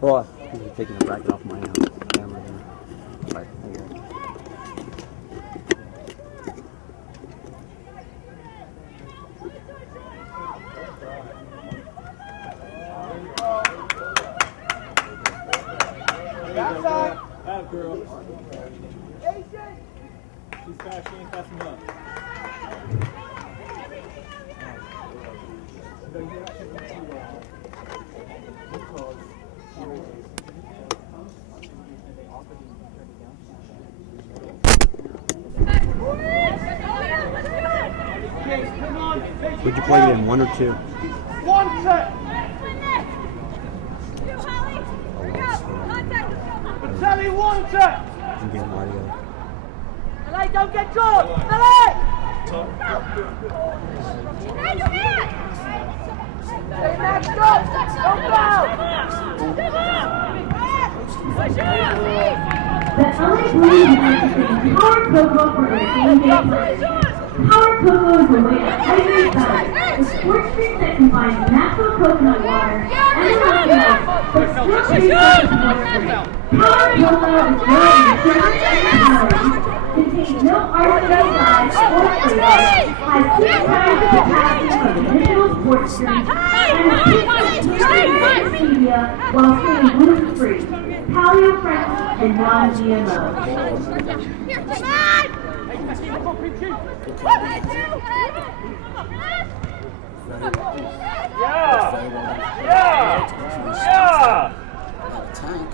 Well, he's taking the bracket off my camera there. But, okay. Out, girl. She's fast, she ain't fast enough. Would you play it in 1 or 2? One set! Vitelli, one set! I'm getting audio. Vitelli, don't get drawn! Vitelli! Hey, Max, stop! Don't foul! The LA Blues are Power Coco for their game day play. Power Coco is a way to hydrate better. The sports drink that combines natural coconut water and electrolytes, but still tastes like it's water-free. Power Coco is low in sugar and calories, contains no artificial dyes or flavors, has 6 times the capacity of traditional sports drinks, and is pure stevia while staying gluten-free, paleo-friendly, and non-GMO. Yeah! Tank.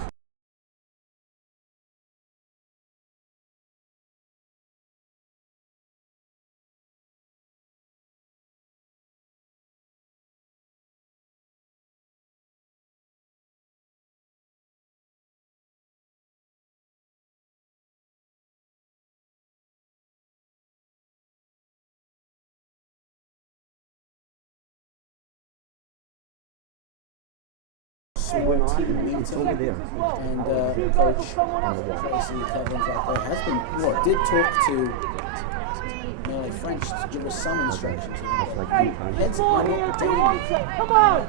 Went on and it's over there. And Coach Tracy Kevins right there has been, did talk to Melee French to give us some instructions. That's like 3 times. Heads on what the Come on!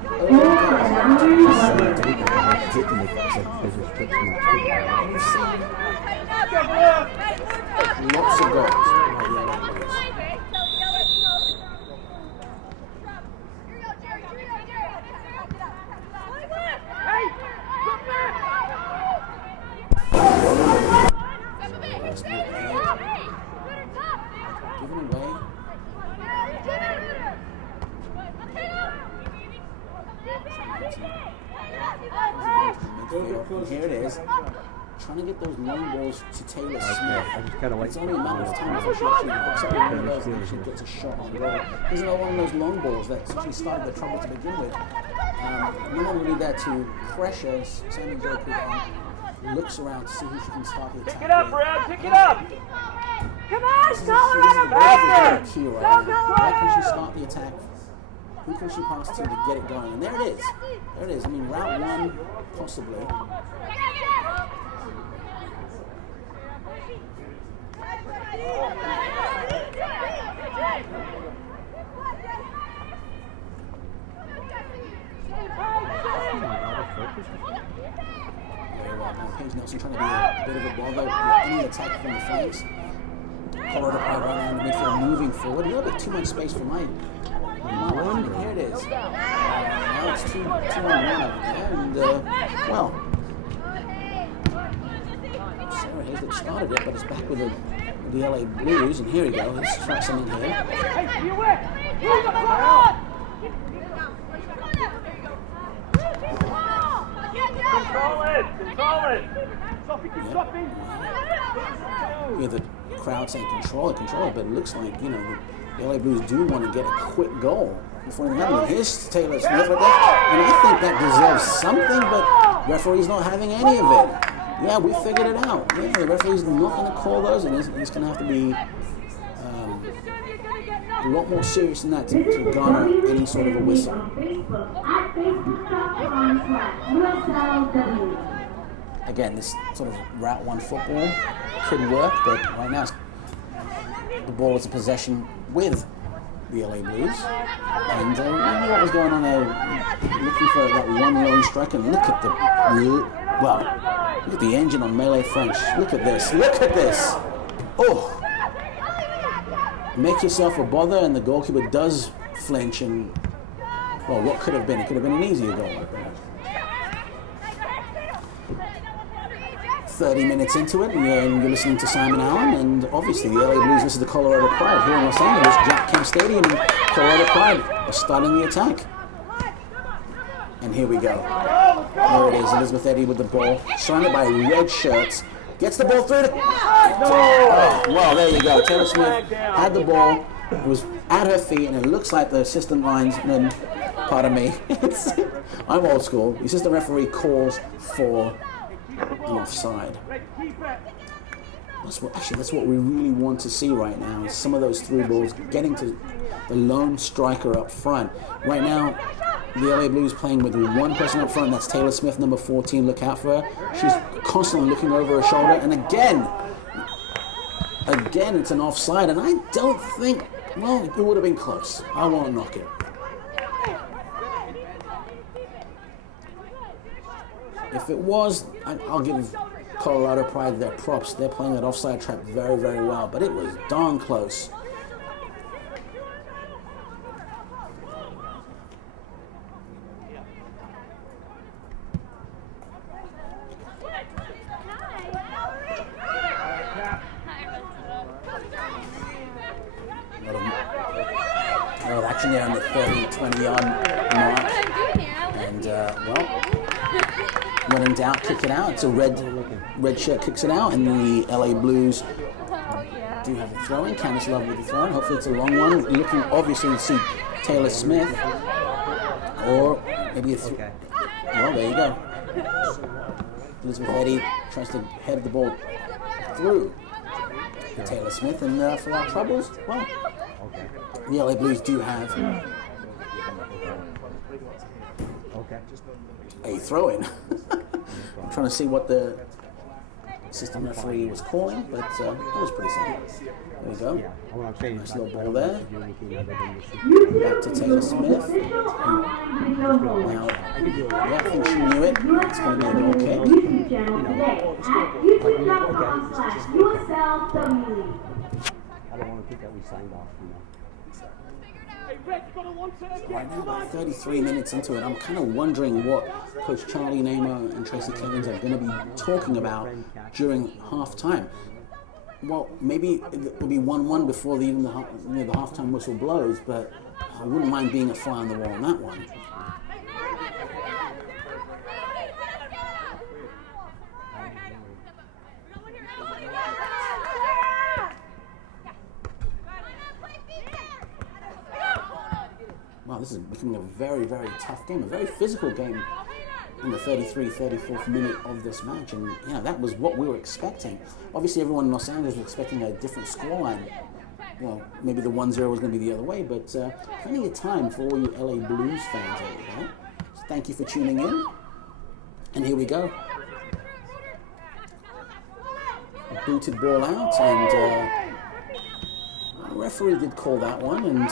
lots of goals. Given away. Here it is. Trying to get those long balls to Taylor Smith. I just kind of like It's only a matter of time before she actually one of those and actually gets a shot on goal. There's another one of those long balls that actually started the trouble to begin with. No one really there to pressure. Sammy Joe looks around to see who she can start the attack. Pick it up, Brad! Pick it up! Come on, Colorado faster! key right now. Where can she start the attack? Who can she pass to get it going? And there it is. There it is. I mean, route one, possibly. Paige Nelson trying to be a bit of a bother with any attack from the flanks. Colorado Pride right now in the midfield moving forward. A little bit too much space for Mike. Here it is. Now it's 2-1 over there. And, well, Sarah Hazlett started it, but it's back with the LA Blues. And here we go. Let's try something here. Hey, you win! Move the ball! Control it! Control it! Yeah, the crowd saying control it, but it looks like, the LA Blues do want to get a quick goal before the end. Here's Taylor Smith right there, and I think that deserves something, but referee's not having any of it. Yeah, we figured it out. Yeah, the referee's not going to call those, and he's going to have to be a lot more serious than that to garner any sort of a whistle. Again, this sort of route one football could work, but right now the ball is a possession with the LA Blues. And what was going on there looking for that one lone striker. Look at look at the engine on Melee French. Look at this. Look at this. Oh. Make yourself a bother, and the goalkeeper does flinch, and, well, what could have been? It could have been an easier goal. 30 minutes into it, and you're listening to Simon Allen, and obviously the LA Blues, this is the Colorado Pride here in Los Angeles, Jack Kemp Stadium, and Colorado Pride are starting the attack. And here we go. There it is, Elizabeth Eddy with the ball, surrounded by red shirts, gets the ball through. Oh, well, there you go. Taylor Smith had the ball, was at her feet, and it looks like the assistant linesman, pardon me, I'm old school, the assistant referee calls for an offside. That's what we really want to see right now, is some of those through balls getting to the lone striker up front. Right now, the LA Blues playing with one person up front, that's Taylor Smith, number 14, look out for her. She's constantly looking over her shoulder, and again, it's an offside, and I don't think, well, it would have been close. I won't knock it. If it was, I'll give Colorado Pride their props. They're playing that offside trap very, very well, but it was darn close. A lot of action there on the 30-20 yard mark. And, well, when in doubt, kick it out. It's a red shirt kicks it out, and the LA Blues do have a throw in. Candice Love with the throw in. Hopefully it's a long one. Looking obviously to see Taylor Smith, or maybe well, there you go. Elizabeth Eddy tries to head the ball through Taylor Smith, and for our troubles, well, the LA Blues do have a throw-in. I'm trying to see what the assistant referee was calling, but it was pretty simple. There we go. Nice little ball there. Back to Taylor Smith. Now, yeah, I think she knew it. It's going to be a goal kick. YouTube channel today at youtube.com/USLWE. I don't want to think that we signed off, you know. Right now, about 33 minutes into it, I'm kind of wondering what Coach Charlie Namo and Tracy Clemens are going to be talking about during halftime. Well, maybe it will be 1-1 before the halftime whistle blows, but I wouldn't mind being a fly on the wall on that one. Wow, this is becoming a very, very tough game, a very physical game in the 34th minute of this match, and that was what we were expecting. Obviously, everyone in Los Angeles was expecting a different scoreline. Well, maybe the 1-0 was going to be the other way, but plenty of time for all you LA Blues fans out there. So thank you for tuning in, and here we go. A booted ball out, and the referee did call that one, and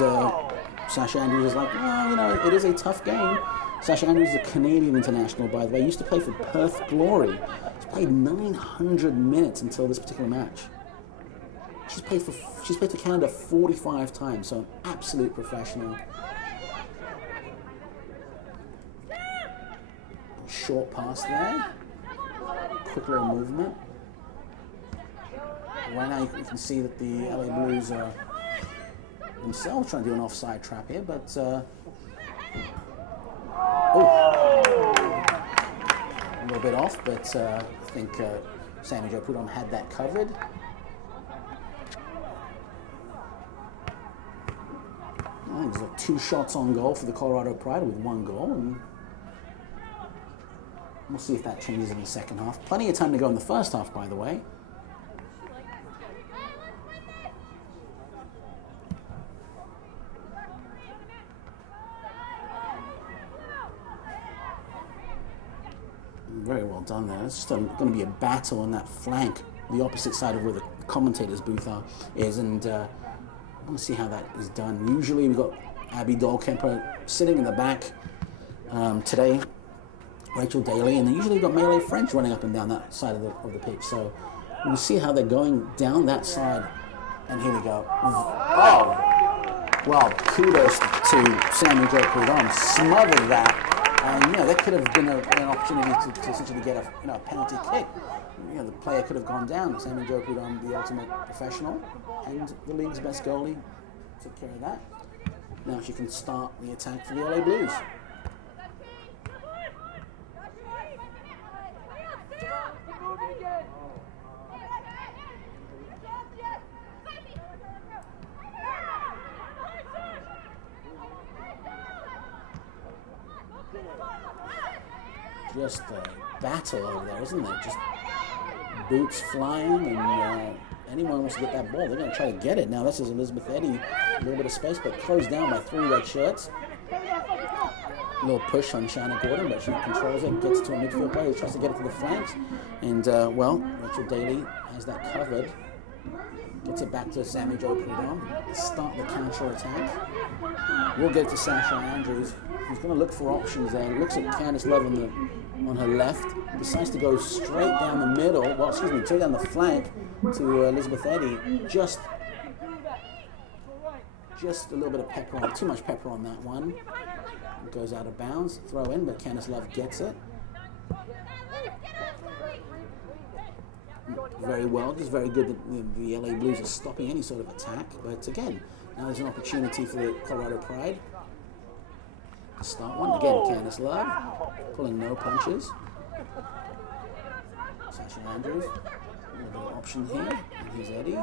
Sasha Andrews is like, well, it is a tough game. Sasha Andrews is a Canadian international, by the way. Used to play for Perth Glory. She's played 900 minutes until this particular match. She's played for Canada 45 times, so an absolute professional. Short pass there. Quick little movement. Right now you can see that the LA Blues are themselves trying to do an offside trap here, but a little bit off, but I think Sammy Joe Prudhomme had that covered. There's 2 shots on goal for the Colorado Pride with 1 goal, and we'll see if that changes in the second half. Plenty of time to go in the first half, by the way. Very well done there. It's just going to be a battle on that flank, the opposite side of where the commentators' booth is, and I want to see how that is done. Usually we've got Abby Dahlkemper sitting in the back, Today, Rachel Daly, and they usually got Melee French running up and down that side of the pitch. So you see how they're going down that side. And here we go. Oh, well, kudos to Sammy Jo Prudhomme. Smothered that. And, there could have been an opportunity to essentially get a penalty kick. The player could have gone down. Sammy Jo Prudhomme, the ultimate professional, and the league's best goalie, took care of that. Now she can start the attack for the LA Blues. Just a battle over there, isn't it? Just boots flying, and anyone wants to get that ball, they're going to try to get it. Now this is Elizabeth Eddy, a little bit of space, but closed down by 3 red shirts. A little push on Shanna Gordon, but she controls it, gets to a midfield player who tries to get it to the flanks. And, Rachel Daly has that covered. Gets it back to Sammy Jo Prudhomme. Start the counter attack. We'll get to Sasha Andrews, who's going to look for options there. Looks at Candice Love on her left. Decides to go straight down the middle. Straight down the flank to Elizabeth Eddy. Just a little bit of pepper on, too much pepper on that one. It goes out of bounds. Throw in, but Candice Love gets it. Very well, just very good that the LA Blues are stopping any sort of attack. But again, now there's an opportunity for the Colorado Pride to start one. Again, Candice Love pulling no punches. Sasha Andrews, a little bit of option here. And here's Eddy.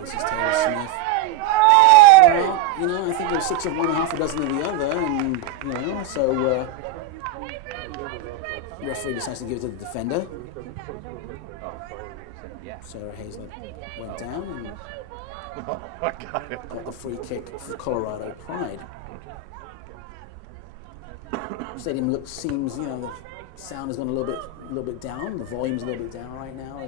This is Taylor Smith. Well, I think there's 6 of one, half a dozen of the other, and so referee decides to give it to the defender. Sarah Hazlett went down and got the free kick for Colorado Pride. Stadium seems, the sound has gone a little bit down. The volume's a little bit down right now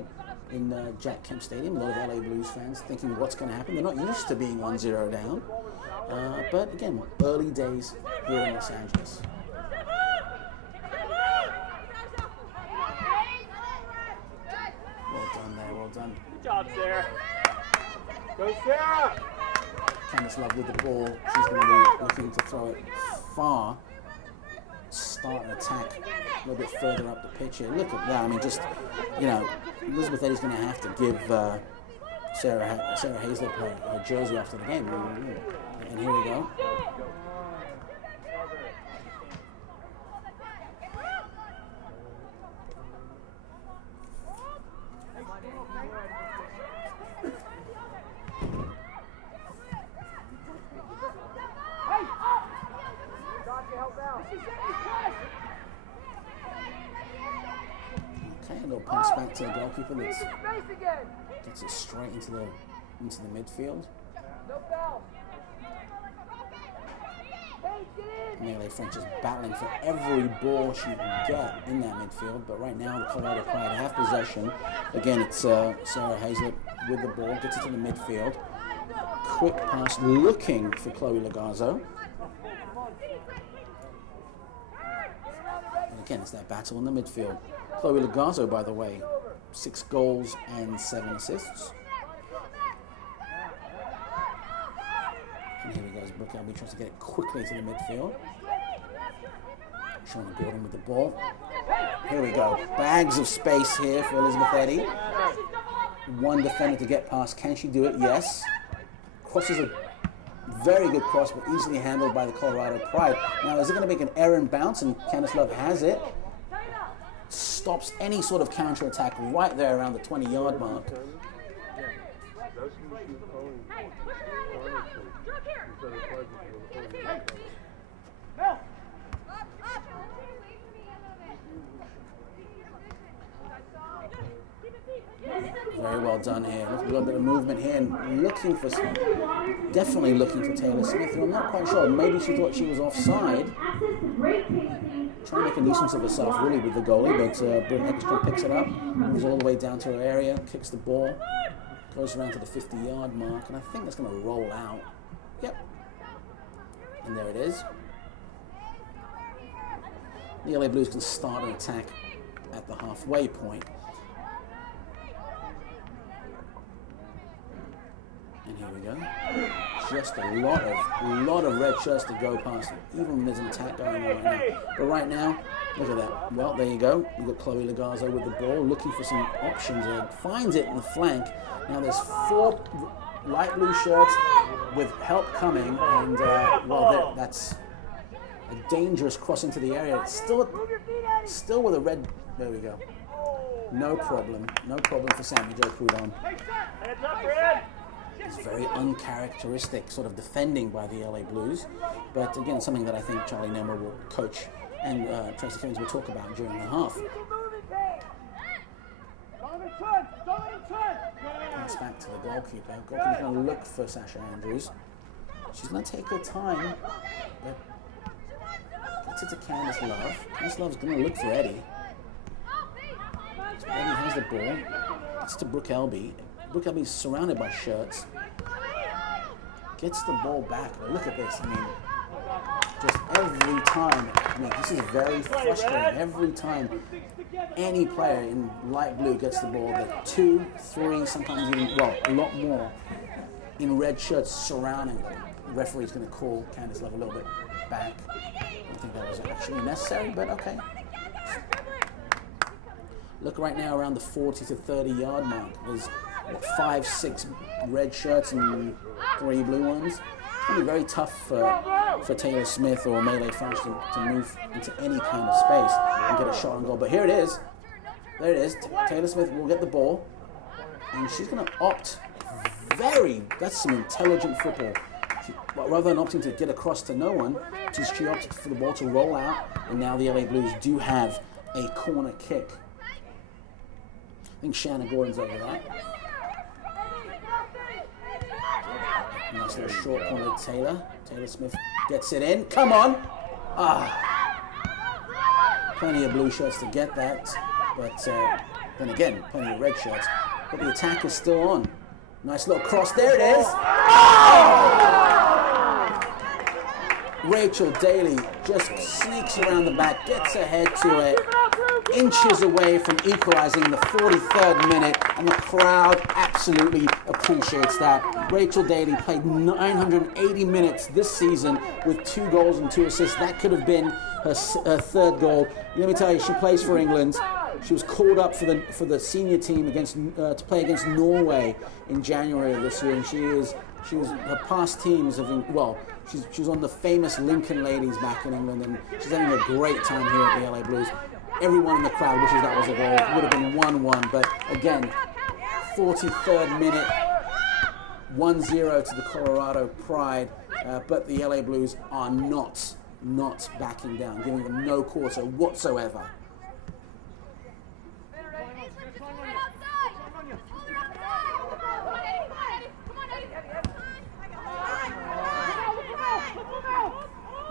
in Jack Kemp Stadium. A lot of LA Blues fans thinking what's going to happen. They're not used to being 1-0 down. But again, early days here in Los Angeles. Well done there, well done. Good job, Sarah. Go, Sarah! Candice Love with the ball. She's going to be looking to throw it far. Start an attack a little bit further up the pitch here. Look at that. I mean, just, Elizabeth Eddy's going to have to give Sarah Hazlett her jersey after the game. And here we go. Okay, a little pass back to the goalkeeper that gets it straight into the midfield. Melee French is battling for every ball she can get in that midfield, but right now the Colorado Pride have possession. Again, it's Sarah Hazlett with the ball, gets it to the midfield. Quick pass looking for Chloe Lagazzo. And again, it's that battle in the midfield. Chloe Lagazzo, by the way, 6 goals and 7 assists. And here he goes, Brooke Elby tries to get it quickly to the midfield. Shauna Gordon with the ball. Here we go. Bags of space here for Elizabeth Eddy. One defender to get past. Can she do it? Yes. Crosses a very good cross, but easily handled by the Colorado Pride. Now, is it going to make an errant bounce? And Candice Love has it. Stops any sort of counter-attack right there around the 20-yard mark. Very well done here. A little bit of movement here, and definitely looking for Taylor Smith, who I'm not quite sure. Maybe she thought she was offside. Trying to make a nuisance of herself, really, with the goalie, but Britt Ekstrom picks it up, moves all the way down to her area, kicks the ball. Goes around to the 50-yard mark, and I think that's going to roll out. Yep. And there it is. The LA Blues can start an attack at the halfway point. And here we go. Just a lot of red shirts to go past, even when there's an attack going on right now. But right now, look at that. Well, there you go. We've got Chloe Logarzo with the ball, looking for some options there. Finds it in the flank. Now there's 4 light blue shirts with help coming, and well, that's a dangerous cross into the area. It's still with a red. There we go. No problem for Sammy Jo Prudhomme. Hands up, Red. It's very uncharacteristic sort of defending by the LA Blues, but again, something that I think Charlie Nemmer will coach and Tracy Cummings will talk about during the half. It's back to the goalkeeper. Goalkeeper's going to look for Sasha Andrews. She's going to take her time, but gets it to Candice Love. Candice Love's going to look for Eddie. So Eddie has the ball. It's to Brooke Elby. Brooke Elby's surrounded by shirts. Gets the ball back. But look at this. I mean, just every time. I mean, this is very frustrating. Every time any player in light blue gets the ball, that 2, 3, sometimes even, well, a lot more in red shirts surrounding them. The referee's going to call Candice Love a little bit back. I don't think that was actually necessary, but okay. Look right now around the 40 to 30 yard mark. There's 5, 6 red shirts and 3 blue ones. It's going to be very tough for Taylor Smith or Melee French to move into any kind of space and get a shot on goal. But here it is. There it is. Taylor Smith will get the ball, and she's going to opt that's some intelligent football. Rather than opting to get across to no one, she opted for the ball to roll out, and now the LA Blues do have a corner kick. I think Shanna Gordon's over that. Nice little short corner to Taylor. Taylor Smith gets it in. Come on! Plenty of blue shirts to get that, but then again, plenty of red shirts. But the attack is still on. Nice little cross. There it is. Rachel Daly just sneaks around the back, gets ahead to it, inches away from equalizing in the 43rd minute, and the crowd absolutely appreciates that. Rachel Daly played 980 minutes this season with 2 goals and 2 assists. That could have been her 3rd goal. Let me tell you, she plays for England. She was called up for the senior team to play against Norway in January of this year, and she was her past teams have been, well, she was on the famous Lincoln Ladies back in England, and she's having a great time here at the LA Blues. Everyone in the crowd wishes that was a goal. It would have been 1-1, but again, 43rd minute, 1-0 to the Colorado Pride, but the LA Blues are not backing down, giving them no quarter whatsoever.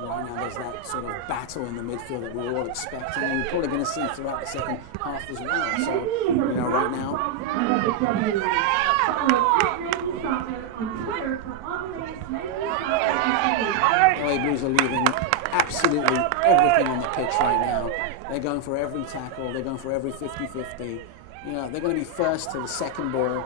Right now there's that sort of battle in the midfield that we're all expecting, and we're probably going to see throughout the second half as well. So, right now, LA Blues are leaving absolutely everything on the pitch right now. They're going for every tackle, they're going for every 50-50. They're going to be first to the second ball.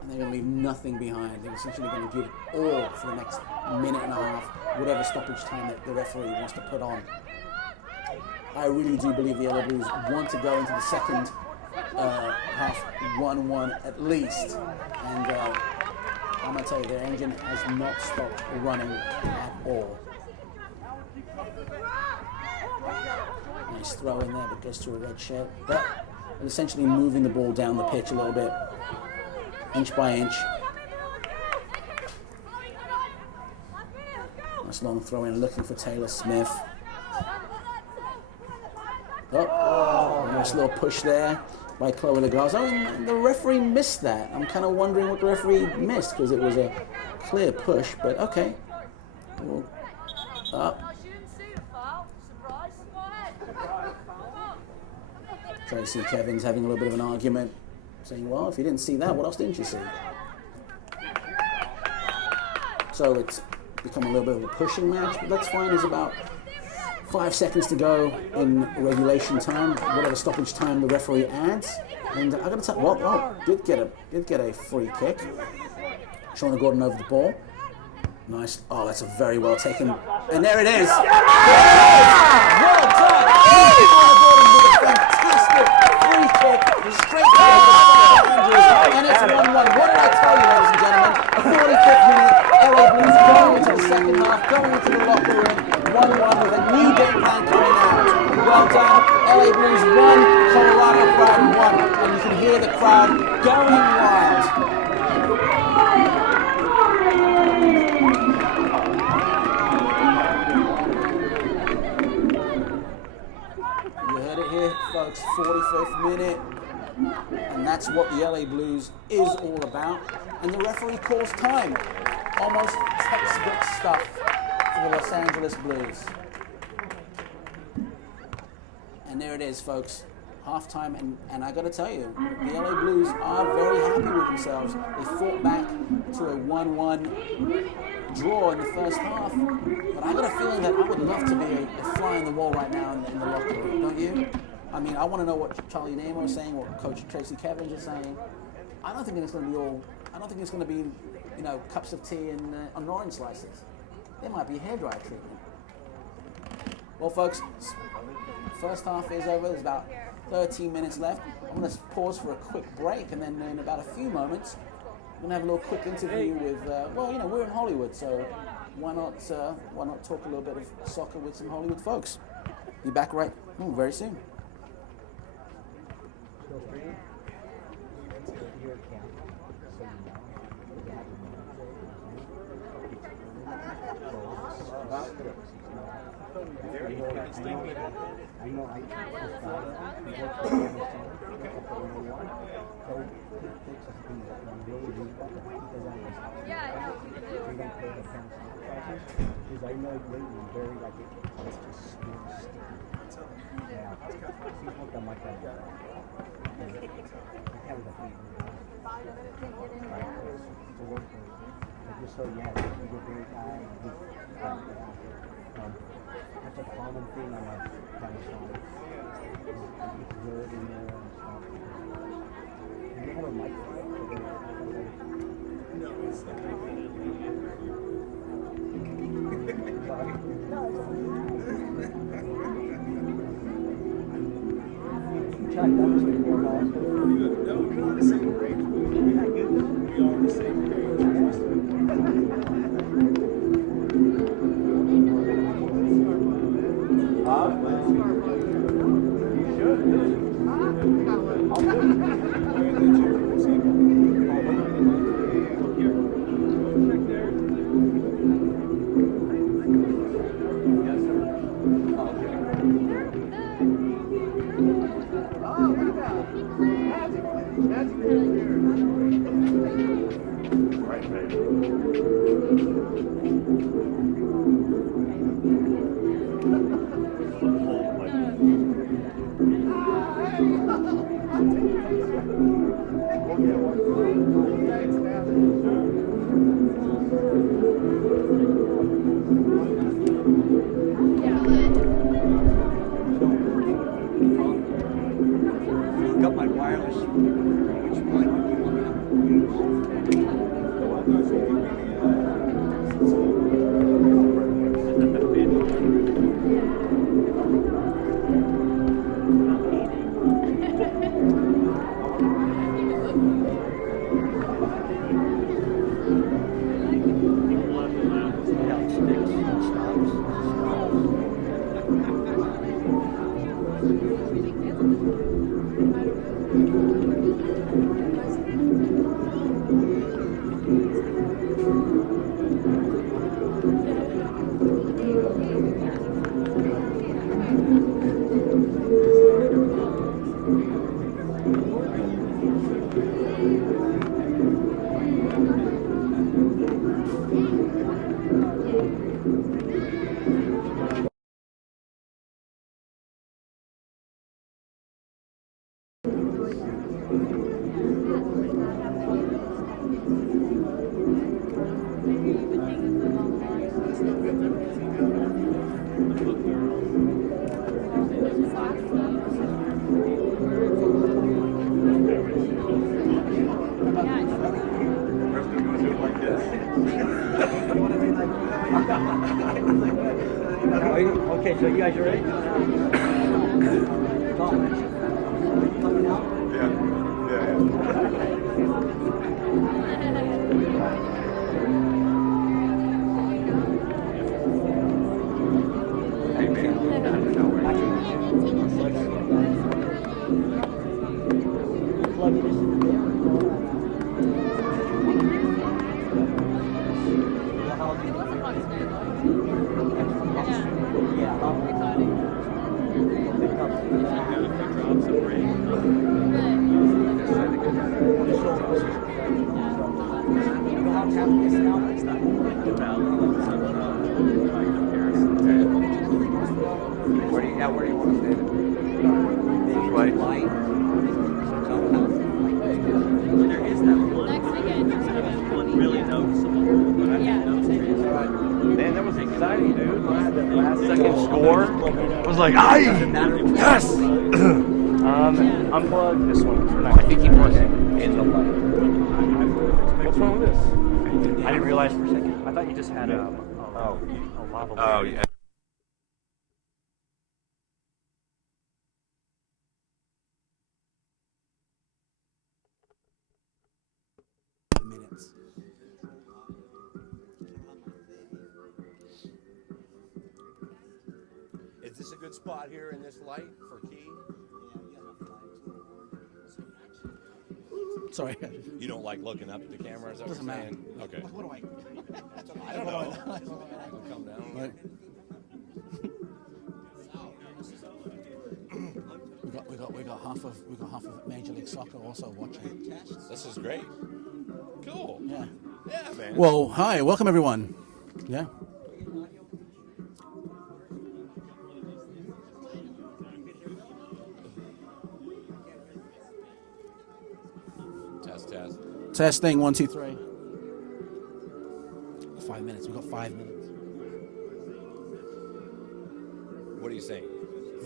And they're going to leave nothing behind. They're essentially going to give all for the next minute and a half, whatever stoppage time that the referee wants to put on. I really do believe the LA Blues want to go into the second half 1-1 at least. And I'm going to tell you, their engine has not stopped running at all. Nice throw in there, but goes to a red shirt. But essentially moving the ball down the pitch a little bit, inch by inch. Nice long throw in, looking for Taylor Smith. Nice little push there by Chloe Logarzo. And the referee missed that. I'm kind of wondering what the referee missed, because it was a clear push, but okay. Tracy Kevin's having a little bit of an argument, saying, well, if you didn't see that, what else didn't you see? So it's become a little bit of a pushing match, but that's fine. There's about 5 seconds to go in regulation time, whatever stoppage time the referee adds. And I got to tell you, well, did get a free kick. Shauna Gordon over the ball. Nice. Oh, that's a very well taken. And there it is. Yeah! Well done. Shauna Gordon with a fantastic free kick straight to the Andrews. And it's 1-1. What did I tell you, ladies and gentlemen? A 45th minute. LA Blues going into the second half, going into the locker room, 1-1 with a new game plan coming out. Well done, LA Blues 1, Colorado Pride 1, and you can hear the crowd going wild. You heard it here, folks, 45th minute. And that's what the LA Blues is all about. And the referee calls time. Almost textbook stuff for the Los Angeles Blues. And there it is, folks. Halftime, and I got to tell you, the LA Blues are very happy with themselves. They fought back to a 1-1 draw in the first half. But I got a feeling that I would love to be a fly on the wall right now in the locker room, don't you? I mean, I want to know what Charlie Nemo is saying, what Coach Tracy Kevins is saying. I don't think it's going to be all. I don't think it's going to be, cups of tea and orange slices. There might be hairdryer treatment. Well, folks, first half is over. There's about 13 minutes left. I'm going to pause for a quick break, and then in about a few moments, we're going to have a little quick interview with. We're in Hollywood, so why not talk a little bit of soccer with some Hollywood folks? Be back very soon. That's a common thing on my kind of song. It's good in there and stuff. Do you have a microphone? No, it's Chuck, that was before No, we're on the same page. We're not good. We are on the same page. Got my wireless. Which mic do you Okay, so you guys are ready? Coming out? Plug this in there. Where do you want to stand? Right. There is that one. Next weekend, one really noticeable. But I didn't notice it. Man, that was exciting, dude. That last second score. I was like, aye! Yes! Unplug this one. I think he was in the light. What's wrong with this? I didn't realize for a second. I thought you just had a lava. Oh, yeah. Minutes. Is this a good spot here in this light for Key? Sorry. You don't like looking up at the camera? Is that Doesn't what you're matter. saying? Okay. What do I? I don't know. Come down. Like, we got half of Major League Soccer also watching. This is great. Cool. Yeah. Yeah, man. Well, hi, welcome everyone. Yeah. Test. Testing 1, 2, 3. 5 minutes. We've got 5 minutes. What are you saying?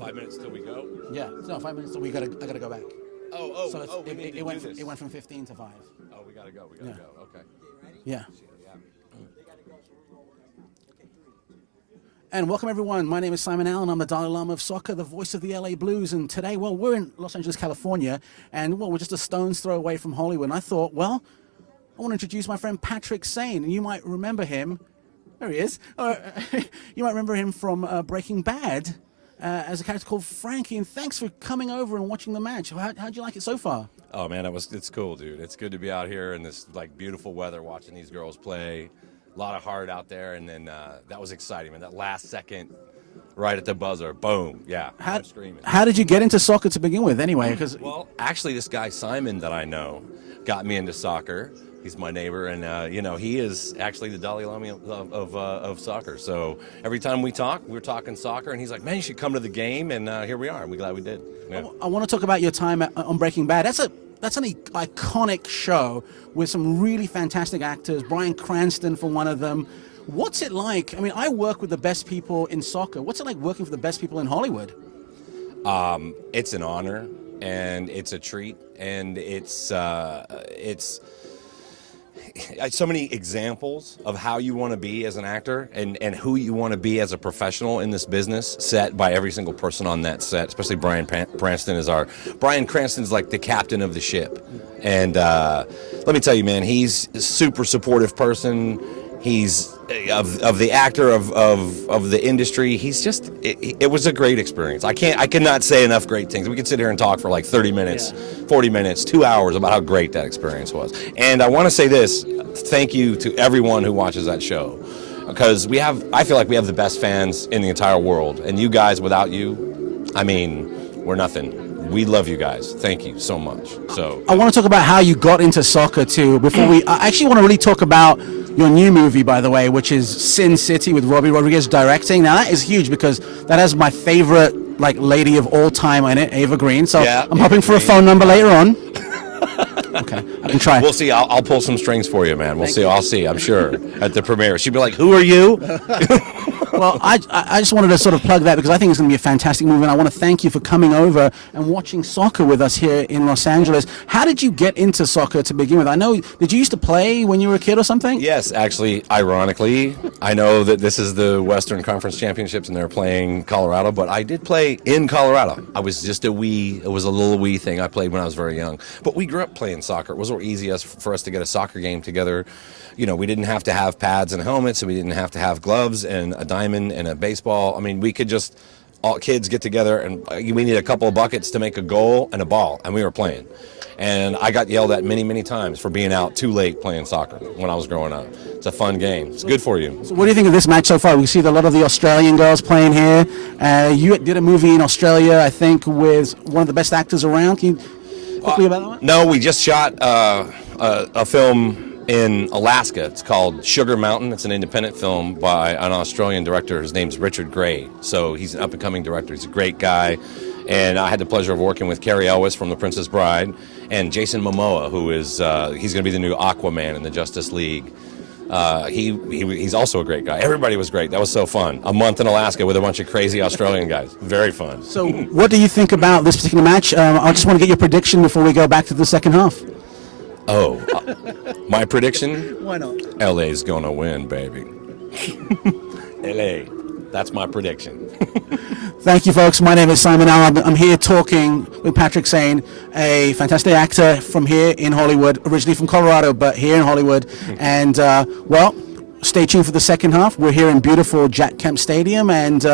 5 minutes till we go? Yeah. No, 5 minutes. So I gotta go back. Oh, So we need to it went do this. it went from 15 to 5. Oh, we gotta go. Yeah. Okay. Yeah. Yeah. And welcome everyone. My name is Simon Allen. I'm the Dalai Lama of soccer, the voice of the LA Blues. And today, well, we're in Los Angeles, California, and well, we're just a stone's throw away from Hollywood. And I thought, well, I want to introduce my friend Patrick Sane, and you might remember him. There he is. You might remember him from Breaking Bad as a character called Frankie. And thanks for coming over and watching the match. How'd you like it so far? Oh man, it's cool, dude. It's good to be out here in this like beautiful weather, watching these girls play. A lot of heart out there, and then that was exciting, man. That last second, right at the buzzer, boom, yeah. I'm screaming. How did you get into soccer to begin with, anyway? Well, actually, this guy Simon that I know got me into soccer. He's my neighbor, and he is actually the Dalai Lama of soccer. So every time we talk, we're talking soccer, and he's like, "Man, you should come to the game," and here we are. And we're glad we did. Yeah. I want to talk about your time on Breaking Bad. That's an iconic show with some really fantastic actors. Bryan Cranston for one of them. What's it like? I mean, I work with the best people in soccer. What's it like working for the best people in Hollywood? It's an honor, and it's a treat, and it's so many examples of how you want to be as an actor and who you want to be as a professional in this business set by every single person on that set, especially Bryan Cranston Bryan Cranston's like the captain of the ship. And let me tell you, man, he's a super supportive person. He's of the actor of the industry. He's just it was a great experience. I cannot say enough great things. We could sit here and talk for like 30 minutes, 40 minutes, 2 hours about how great that experience was. And I want to say this, thank you to everyone who watches that show, because I feel like we have the best fans in the entire world, and you guys, without you, I mean, we're nothing. We love you guys. Thank you so much. So I want to talk about how you got into soccer too. I actually want to really talk about your new movie, by the way, which is Sin City with Robbie Rodriguez directing. Now that is huge because that has my favorite lady of all time in it, Ava Green. So yeah, I'm hoping for a phone number later on. Okay, I can try. We'll see. I'll pull some strings for you, man. We'll see. I'll see. I'm sure at the premiere. She'd be like, "Who are you?" Well, I just wanted to sort of plug that because I think it's going to be a fantastic movie, and I want to thank you for coming over and watching soccer with us here in Los Angeles. How did you get into soccer to begin with? I know, did you used to play when you were a kid or something? Yes, actually, ironically, I know that this is the Western Conference Championships and they're playing Colorado, but I did play in Colorado. I was just it was a little wee thing I played when I was very young. But we grew up playing soccer. It was real easy for us to get a soccer game together. You know, we didn't have to have pads and helmets, and we didn't have to have gloves and a diamond and a baseball. I mean, we could just, all kids get together, and we need a couple of buckets to make a goal and a ball, and we were playing. And I got yelled at many, many times for being out too late playing soccer when I was growing up. It's a fun game. It's good for you. So what do you think of this match so far? We see a lot of the Australian girls playing here. You did a movie in Australia, I think, with one of the best actors around. Can you quickly about that one? No, we just shot a film in Alaska. It's called Sugar Mountain. It's an independent film by an Australian director. His name's Richard Gray. So he's an up-and-coming director. He's a great guy. And I had the pleasure of working with Carrie Elwes from The Princess Bride and Jason Momoa, who is he's going to be the new Aquaman in the Justice League. He's also a great guy. Everybody was great. That was so fun. A month in Alaska with a bunch of crazy Australian guys. Very fun. So what do you think about this particular match? I just want to get your prediction before we go back to the second half. Oh, my prediction? Why not? LA's going to win, baby. LA. That's my prediction. Thank you, folks. My name is Simon Allen. I'm here talking with Patrick Sane, a fantastic actor from here in Hollywood, originally from Colorado, but here in Hollywood. And, well, stay tuned for the second half. We're here in beautiful Jack Kemp Stadium. And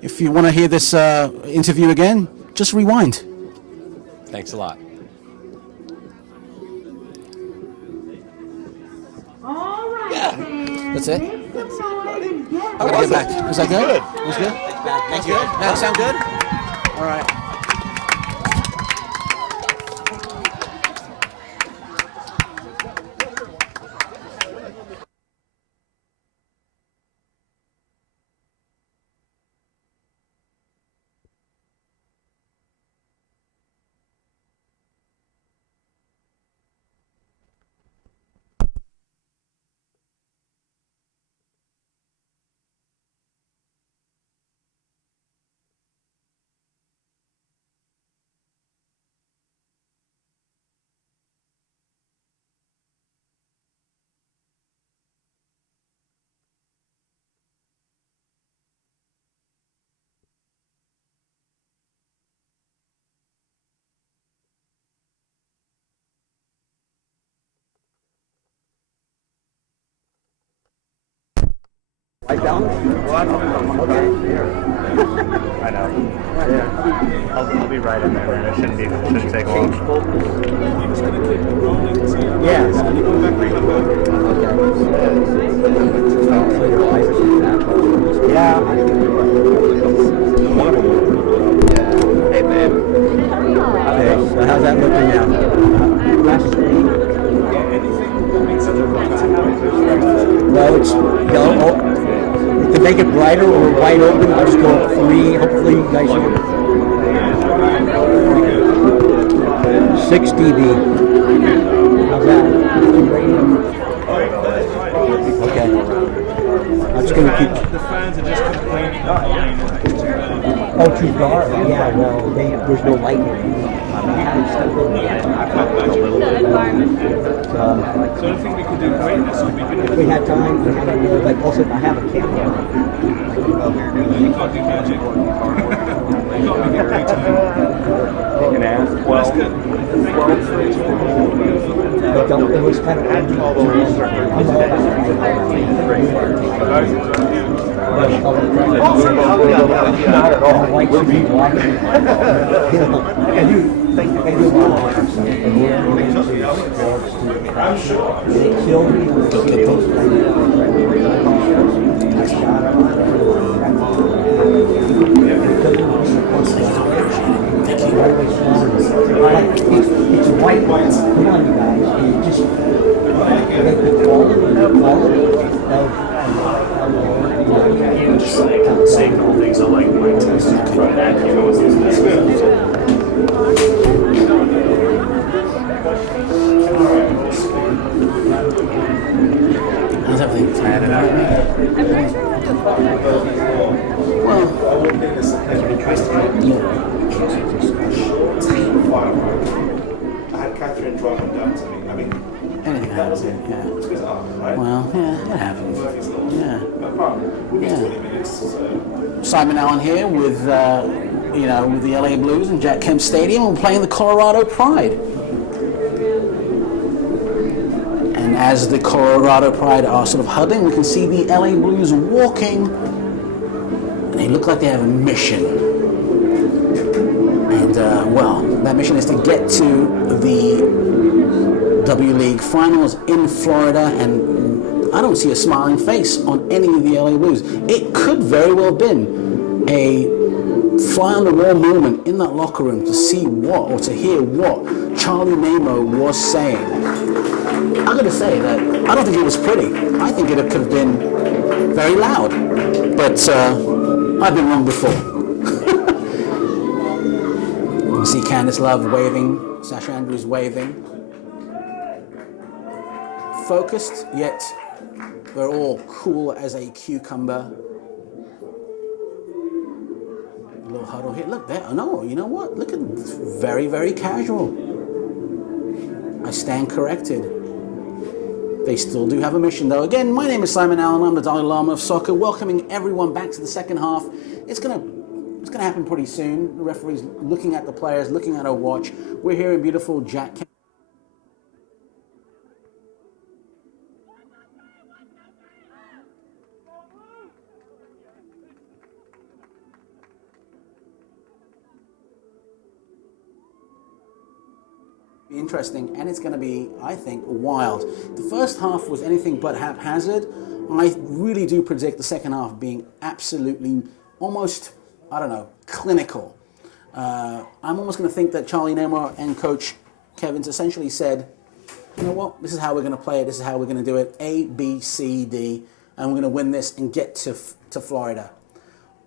if you want to hear this interview again, just rewind. Thanks a lot. All right. Yeah, that's it. I'll get back. Was that good? Was good? Thank you. That sound good? All right. I don't. What? Okay. I know. Yeah. I'll be right in there, man. It shouldn't take long. Yeah. Yeah. Hey, babe. Okay, so how's that looking now? Well, it's yellow. To make it brighter or wide open, I'll just go 3. Hopefully, you guys should. 6 dB. How's that? Okay. I'm just going to keep. The fans are just complaining. Oh, too dark. Yeah, well, there's no light here. So I think we could do greatness. If we had time, we have like also I have a camera. You can't do magic. You can't make it great time. You can ask. Well, it was kind of not at all. Like to be black. I do a lot of stuff. They killed me with the post. It's white. Come on, you guys. And just the quality of just like saying all things I like my taste from that, you know, How's everything's had it. Well, I had Catherine drive them down to me. I mean, anything happens, yeah. it's bizarre, right? Well, yeah, it happens. Yeah. No problem. We'll be 20 minutes. So. Simon Allen here with, with the LA Blues and Jack Kemp Stadium. We're playing the Colorado Pride. And as the Colorado Pride are sort of huddling, we can see the LA Blues walking. And they look like they have a mission. And, that mission is to get to the W League Finals in Florida, and I don't see a smiling face on any of the LA Blues. It could very well have been a fly on the wall moment in that locker room to see what, or to hear what Charlie Nemo was saying. I'm going to say that I don't think it was pretty. I think it could have been very loud, but I've been wrong before. You see Candice Love waving, Sasha Andrews waving. Focused, yet they're all cool as a cucumber. A little huddle here. Look there. No, you know what? Look at very, very casual. I stand corrected. They still do have a mission, though. Again, my name is Simon Allen. I'm the Dalai Lama of soccer, welcoming everyone back to the second half. It's gonna happen pretty soon. The referee's looking at the players, looking at our watch. We're here in beautiful Jack Kemp. Interesting, and it's going to be, I think, wild. The first half was anything but haphazard. I really do predict the second half being absolutely, almost, I don't know, clinical. I'm almost going to think that Charlie Nemo and Coach Kevins essentially said, you know what, this is how we're going to play it, this is how we're going to do it, A, B, C, D, and we're going to win this and get to Florida.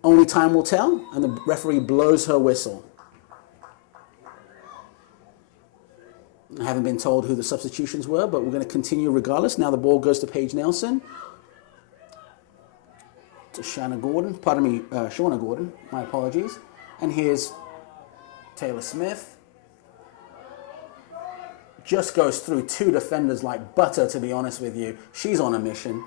Only time will tell, and the referee blows her whistle. I haven't been told who the substitutions were, but we're going to continue regardless. Now the ball goes to Paige Nelson. To Shauna Gordon. My apologies. And here's Taylor Smith. Just goes through two defenders like butter, to be honest with you. She's on a mission.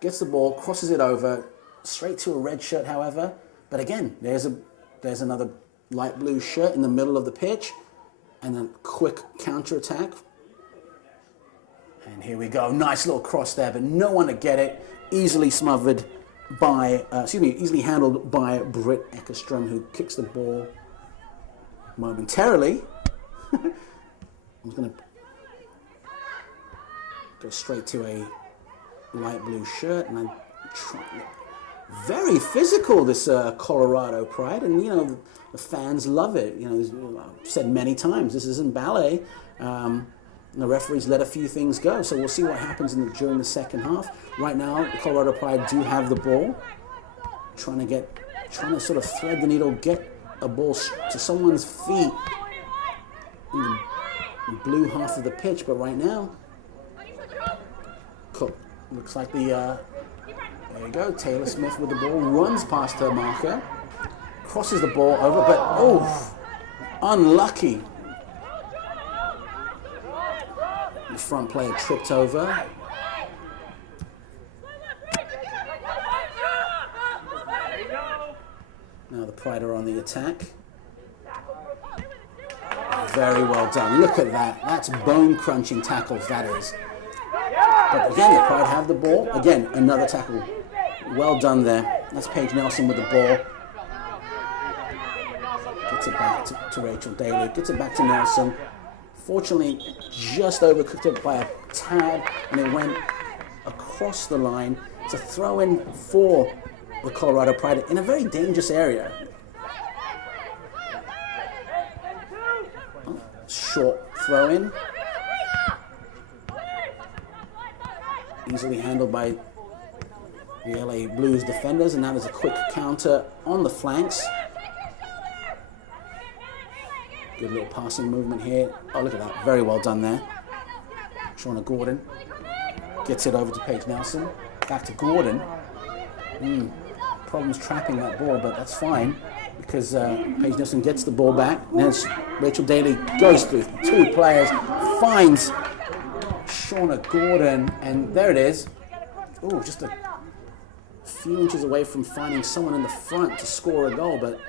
Gets the ball, crosses it over, straight to a red shirt, however. But again, there's another light blue shirt in the middle of the pitch. And a quick counter-attack. And here we go. Nice little cross there, but no one to get it. Easily smothered by, easily handled by Britt Eckerstrom, who kicks the ball momentarily. I'm going to go straight to a light blue shirt, and I'm trying. Very physical, this Colorado Pride, and the fans love it. I've said many times, this isn't ballet. The referees let a few things go, so we'll see what happens during the second half. Right now, the Colorado Pride do have the ball, trying to sort of thread the needle, get a ball to someone's feet in the blue half of the pitch. But right now, looks like there you go. Taylor Smith with the ball, runs past her marker, crosses the ball over, but unlucky. The front player tripped over. Now the Pride are on the attack. Very well done. Look at that. That's bone-crunching tackles, that is. But again, the Pride have the ball. Again, another tackle. Well done there. That's Paige Nelson with the ball. Gets it back to Rachel Daly. Gets it back to Nelson. Fortunately, just overcooked it by a tad, and it went across the line. It's a throw-in for the Colorado Pride in a very dangerous area. Short throw-in. Easily handled by the LA Blues defenders, and now there's a quick counter on the flanks. Good little passing movement here. Oh, look at that. Very well done there. Shauna Gordon. Gets it over to Paige Nelson. Back to Gordon. Problems trapping that ball, but that's fine because Paige Nelson gets the ball back. Now Rachel Daly goes through 2 players, finds Shauna Gordon, and there it is. Oh, just a few inches away from finding someone in the front to score a goal, but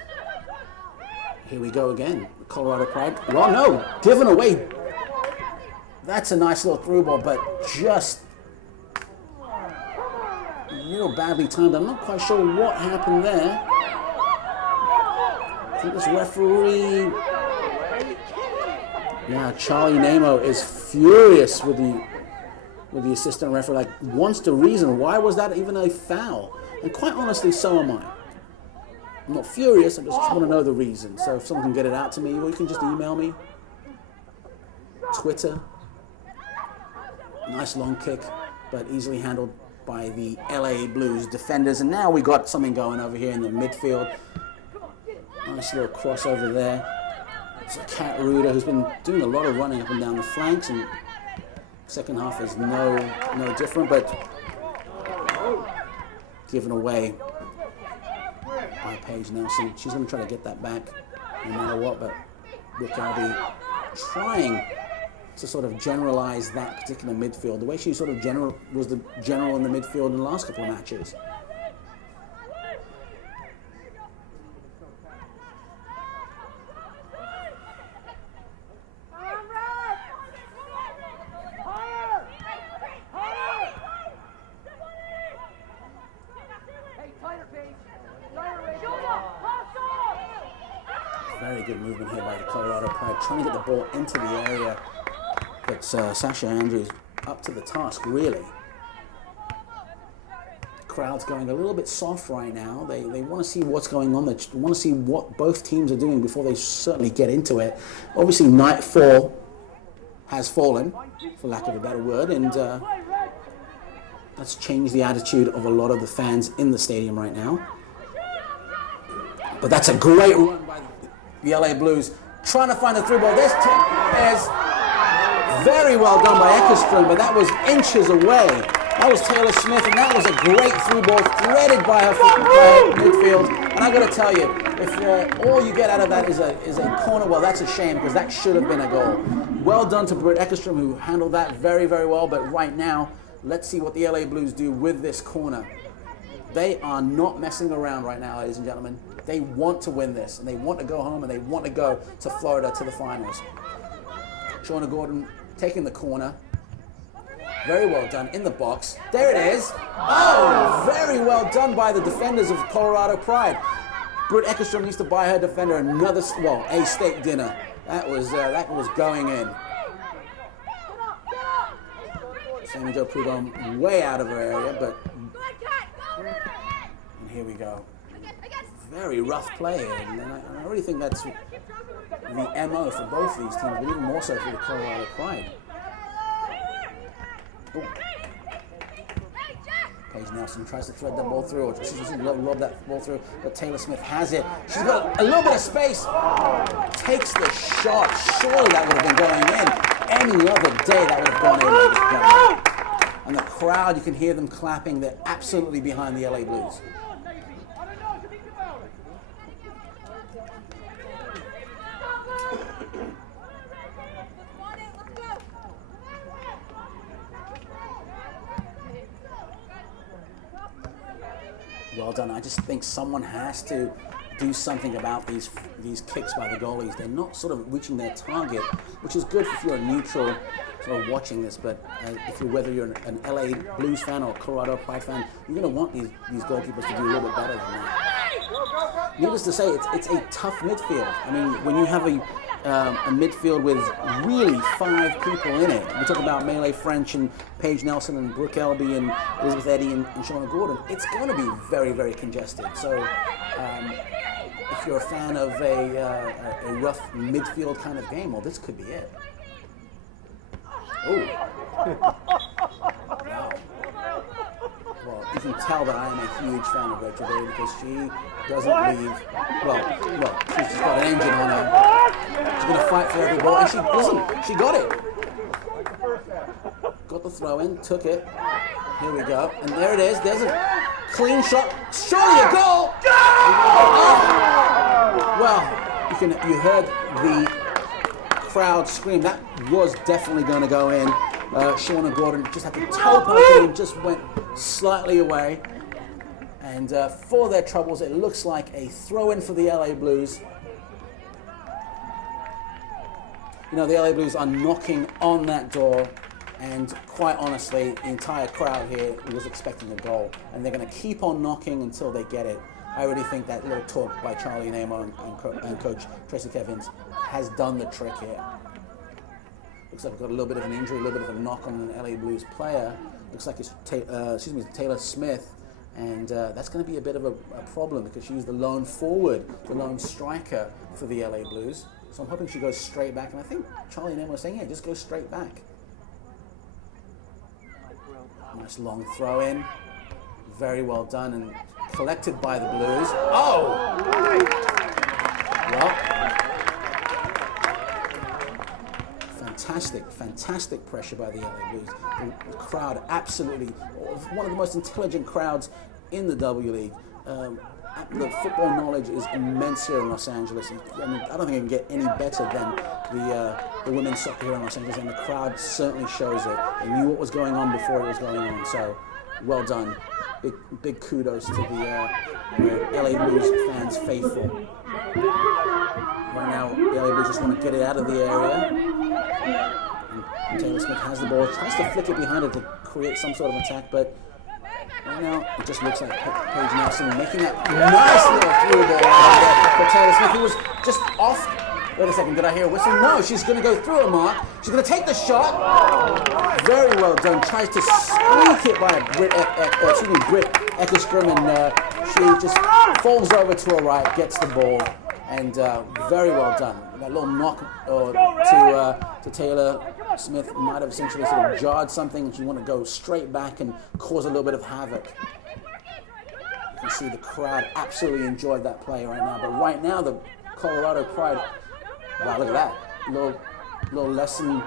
here we go again. Colorado Pride. Well, no, given away. That's a nice little through ball, but just real badly timed. I'm not quite sure what happened there. I think this referee, Charlie Namo is furious with the assistant referee, like wants to reason why was that even a foul? And quite honestly, so am I. I'm not furious, I just want to know the reason. So if someone can get it out to me, or you can just email me. Twitter. Nice long kick, but easily handled by the LA Blues defenders. And now we got something going over here in the midfield. Nice little crossover there. It's Kat Ruder, who's been doing a lot of running up and down the flanks, and second half is no different, but given away by Paige Nelson. She's going to try to get that back no matter what, but Brooke Albee trying to sort of generalize that particular midfield, the way she sort of was the general in the midfield in the last couple of matches. Very good movement here by the Colorado Pride, trying to get the ball into the area. But Sasha Andrews up to the task, really. The crowd's going a little bit soft right now. They want to see what's going on. They want to see what both teams are doing before they certainly get into it. Obviously, nightfall has fallen, for lack of a better word, and that's changed the attitude of a lot of the fans in the stadium right now. But that's a great run by the LA Blues, trying to find the through ball. This is very well done by Eckerström, but that was inches away. That was Taylor Smith, and that was a great through ball threaded by her midfield. And I got to tell you, if all you get out of that is a corner, well, that's a shame because that should have been a goal. Well done to Britt Eckerström, who handled that very, very well. But right now, let's see what the LA Blues do with this corner. They are not messing around right now, ladies and gentlemen. They want to win this, and they want to go home, and they want to go to Florida to the finals. Shauna Gordon taking the corner. Very well done in the box. There it is. Oh, very well done by the defenders of Colorado Pride. Britt Eckerström needs to buy her defender another, a steak dinner. That was going in. Sammy Jo Prudhomme way out of her area, but and here we go. Very rough play, and I really think that's the MO for both these teams, but even more so for the Colorado Pride. Oh. Paige Nelson tries to thread that ball through, or she doesn't lob that ball through, but Taylor Smith has it. She's got a little bit of space, takes the shot. Surely that would have been going in. Any other day that would have gone in. And the crowd, you can hear them clapping. They're absolutely behind the LA Blues. Well done. I just think someone has to do something about these kicks by the goalies. They're not sort of reaching their target, which is good if you're a neutral sort of watching this, but whether you're an LA Blues fan or a Colorado Pride fan, you're going to want these goalkeepers to do a little bit better than that. Needless to say, it's a tough midfield. I mean, when you have a midfield with really 5 people in it. We talk about Melee French and Paige Nelson and Brooke Albee and Elizabeth Eddy and Shauna Gordon. It's going to be very, very congested. So if you're a fan of a rough midfield kind of game, well, this could be it. Oh. Wow. Well, you can tell that I am a huge fan of Rachel Daly because she doesn't leave. Well, she's just got an engine on her. She's going to fight for every ball, and she got it. Got the throw in, took it. Here we go. And there it is. There's a clean shot. Surely a goal! Well, you heard the crowd scream. That was definitely going to go in. Shauna Gordon just had to toe poke it in, just went slightly away. And for their troubles, it looks like a throw-in for the LA Blues. You know, the LA Blues are knocking on that door, and quite honestly, the entire crowd here was expecting a goal, and they're going to keep on knocking until they get it. I really think that little talk by Charlie Namer and Coach Tracy Kevins has done the trick here. Looks like we've got a little bit of an injury, a little bit of a knock on an LA Blues player. Looks like it's Taylor Smith, and that's going to be a bit of a problem because she's the lone forward, the lone striker for the LA Blues. So I'm hoping she goes straight back, and I think Charlie Namer was saying, yeah, just go straight back. Nice long throw in, very well done and collected by the Blues. Oh! Well, fantastic pressure by the LA Blues. The crowd absolutely, one of the most intelligent crowds in the W League. The football knowledge is immense here in Los Angeles. I mean, I don't think it can get any better than the women's soccer here in Los Angeles, and the crowd certainly shows it. They knew what was going on before it was going on, so well done. Big kudos to the LA Blues fans faithful. Right now, the LA Blues just want to get it out of the area. And Taylor Smith has the ball, tries to flick it behind her to create some sort of attack, but right now, it just looks like Paige Nelson making that nice little through ball for Taylor Smith, who was just off. Wait a second, did I hear a whistle? No, she's going to go through a mark. She's going to take the shot. Very well done. Tries to squeak it by Britt Eckerstrom, and she just falls over to her right, gets the ball, and very well done. That little knock to Taylor Smith might have essentially sort of jarred something, and she want to go straight back and cause a little bit of havoc. You can see the crowd absolutely enjoyed that play right now, but right now the Colorado Pride, wow, look at that, little lesson.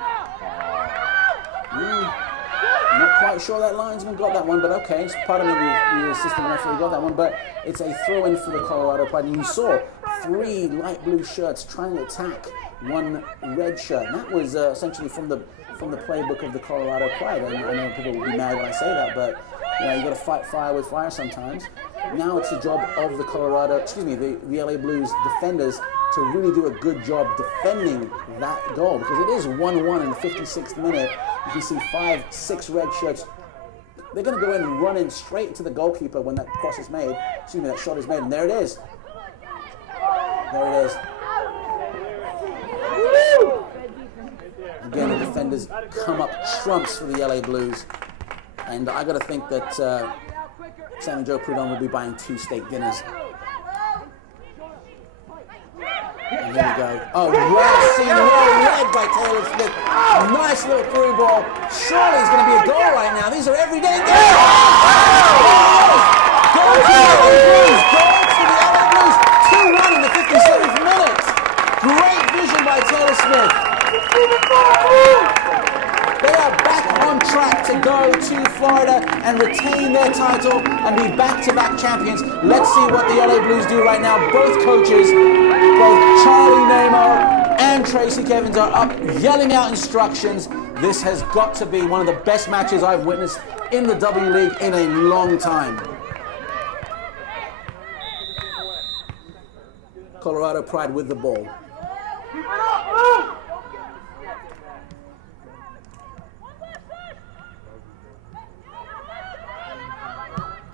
Not quite sure that linesman got that one, but okay, it's part of the assistant referee got that one, but it's a throw-in for the Colorado Pride, and you saw 3 light blue shirts trying to attack 1 red shirt, and that was essentially from the playbook of the Colorado Pride. I know people will be mad when I say that, but you know, you got to fight fire with fire sometimes. Now it's the job of the the LA Blues defenders to really do a good job defending that goal, because it is 1-1 in the 56th minute. You can see 5-6 red shirts. They're going to go in and run in straight into the goalkeeper when that cross is made. That shot is made, and there it is. There it is. Again, the defenders come up trumps for the LA Blues. And I got to think that Sam and Joe Prudhomme will be buying 2 steak dinners. And here we go. Oh, well seen, well read by Taylor Smith. Nice little through ball. Surely it's going to be a goal right now. These are everyday games. Goal to the LA Blues. Goal to the LA Blues. 2-1 in the 57th minute. Great vision by Taylor Smith. They are back on track to go to Florida and retain their title and be back-to-back champions. Let's see what the LA Blues do right now. Both coaches, both Charlie Namer and Tracy Kevins, are up yelling out instructions. This has got to be one of the best matches I've witnessed in the W League in a long time. Colorado Pride with the ball.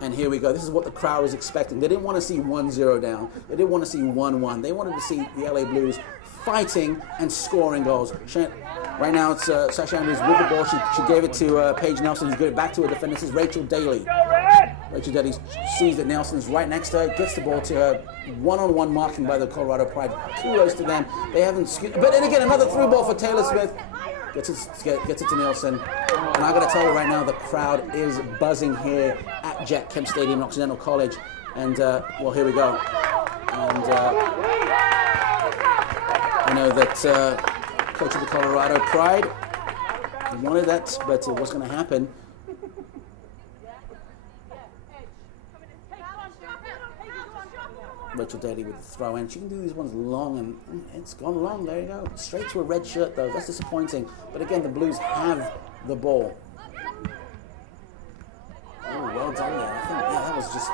And here we go. This is what the crowd was expecting. They didn't want to see 1-0 down. They didn't want to see 1-1. They wanted to see the LA Blues fighting and scoring goals. Right now, it's Sasha Andrews with the ball. She gave it to Paige Nelson, who's gave it back to her defender. This is Rachel Daly. Rachel Daly sees that Nelson's right next to her, gets the ball to her. One-on-one marking by the Colorado Pride. Kudos to them. They haven't... But then again, another through ball for Taylor Smith. Gets it to Nelson. And I got to tell you right now, the crowd is buzzing here at Jack Kemp Stadium, Occidental College. And, well, here we go. And I know that coach of the Colorado Pride wanted that, but it wasn't going to happen. Rachel Daly with the throw in. She can do these ones long, and it's gone long. There you go. Straight to a red shirt, though. That's disappointing. But again, the Blues have the ball. Oh, well done there. I think, that was just...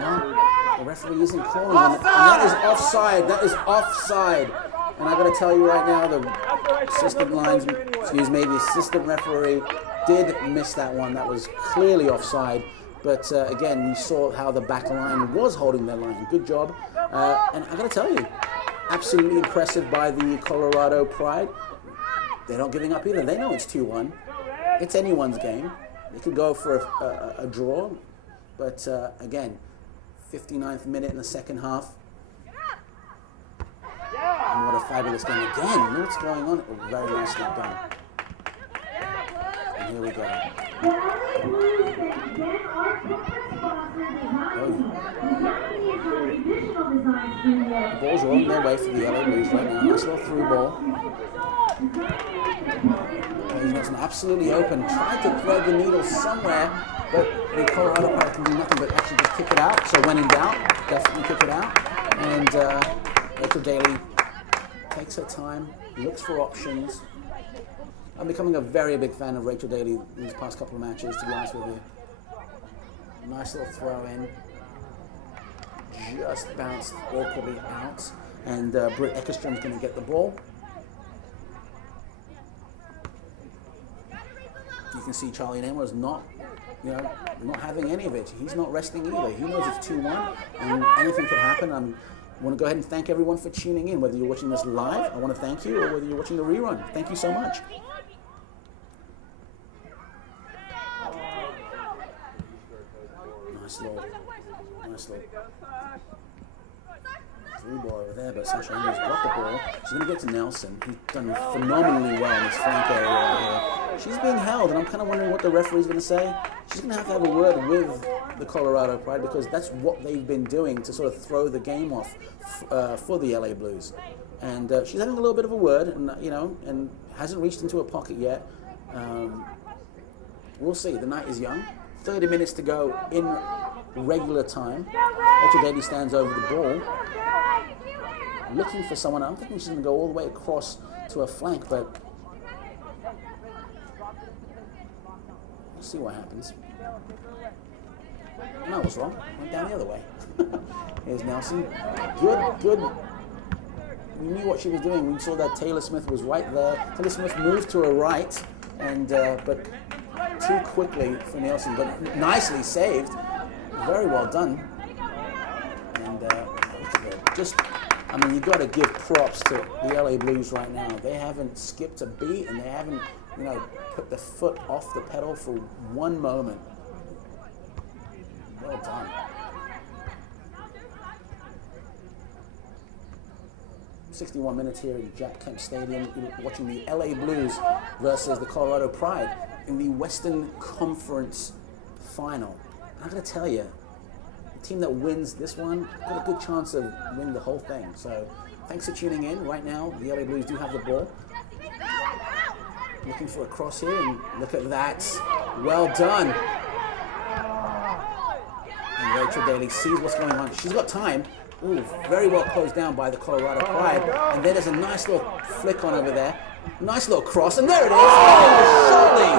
no, the referee isn't calling. And that is offside. That is offside. And I got to tell you right now, the assistant the assistant referee did miss that one. That was clearly offside. But again, you saw how the back line was holding their line. Good job. And I got to tell you, absolutely impressive by the Colorado Pride. They're not giving up either. They know it's 2-1. It's anyone's game. They could go for a draw. But again, 59th minute in the second half. And what a fabulous game. Again, what's going on? Very nicely done. And here we go. The LA Blues thank again our corporate sponsor, traditional design studio. The balls are on their way for the LA Blues right now. Nice little through ball. He's Nelson absolutely open. Tried to thread the needle somewhere, but the Colorado Pride can do nothing but actually just kick it out. So when in doubt, definitely kick it out. And Rachel Daly takes her time, looks for options. I'm becoming a very big fan of Rachel Daly these past couple of matches, to be honest with you. Nice little throw in. Just bounced awkwardly out. And Britt Eckerstrom's going to get the ball. You can see Charlie Naylor's not having any of it. He's not resting either. He knows it's 2-1 and anything could happen. I want to go ahead and thank everyone for tuning in. Whether you're watching this live, I want to thank you, or whether you're watching the rerun. Thank you so much. Nice little through ball over there, but Sasha Andrews got the ball. She's going to get to Nelson. He's done phenomenally well in this flank area right here. She's being held, and I'm kind of wondering what the referee's going to say. She's going to have a word with the Colorado Pride, because that's what they've been doing to sort of throw the game off for the LA Blues. And she's having a little bit of a word, and and hasn't reached into a pocket yet. We'll see. The night is young. 30 minutes to go in regular time. Rachel Daly stands over the ball, looking for someone. I'm thinking she's going to go all the way across to a flank, but we'll see what happens. No, I was wrong. Went down the other way. Here's Nelson. Good. We knew what she was doing. We saw that Taylor Smith was right there. Taylor Smith moved to her right, and but too quickly for Nelson, but nicely saved. Very well done. And you've got to give props to the LA Blues right now. They haven't skipped a beat, and they haven't, put the foot off the pedal for one moment. Well done. 61 minutes here in Jack Kemp Stadium, watching the LA Blues versus the Colorado Pride in the Western Conference Final. I'm going to tell you, the team that wins this one got a good chance of winning the whole thing. So thanks for tuning in. Right now, the LA Blues do have the ball. Looking for a cross here, and look at that. Well done. And Rachel Daly sees what's going on. She's got time. Ooh, very well closed down by the Colorado Pride. And then there's a nice little flick on over there. Nice little cross, and there it is. Oh, surely.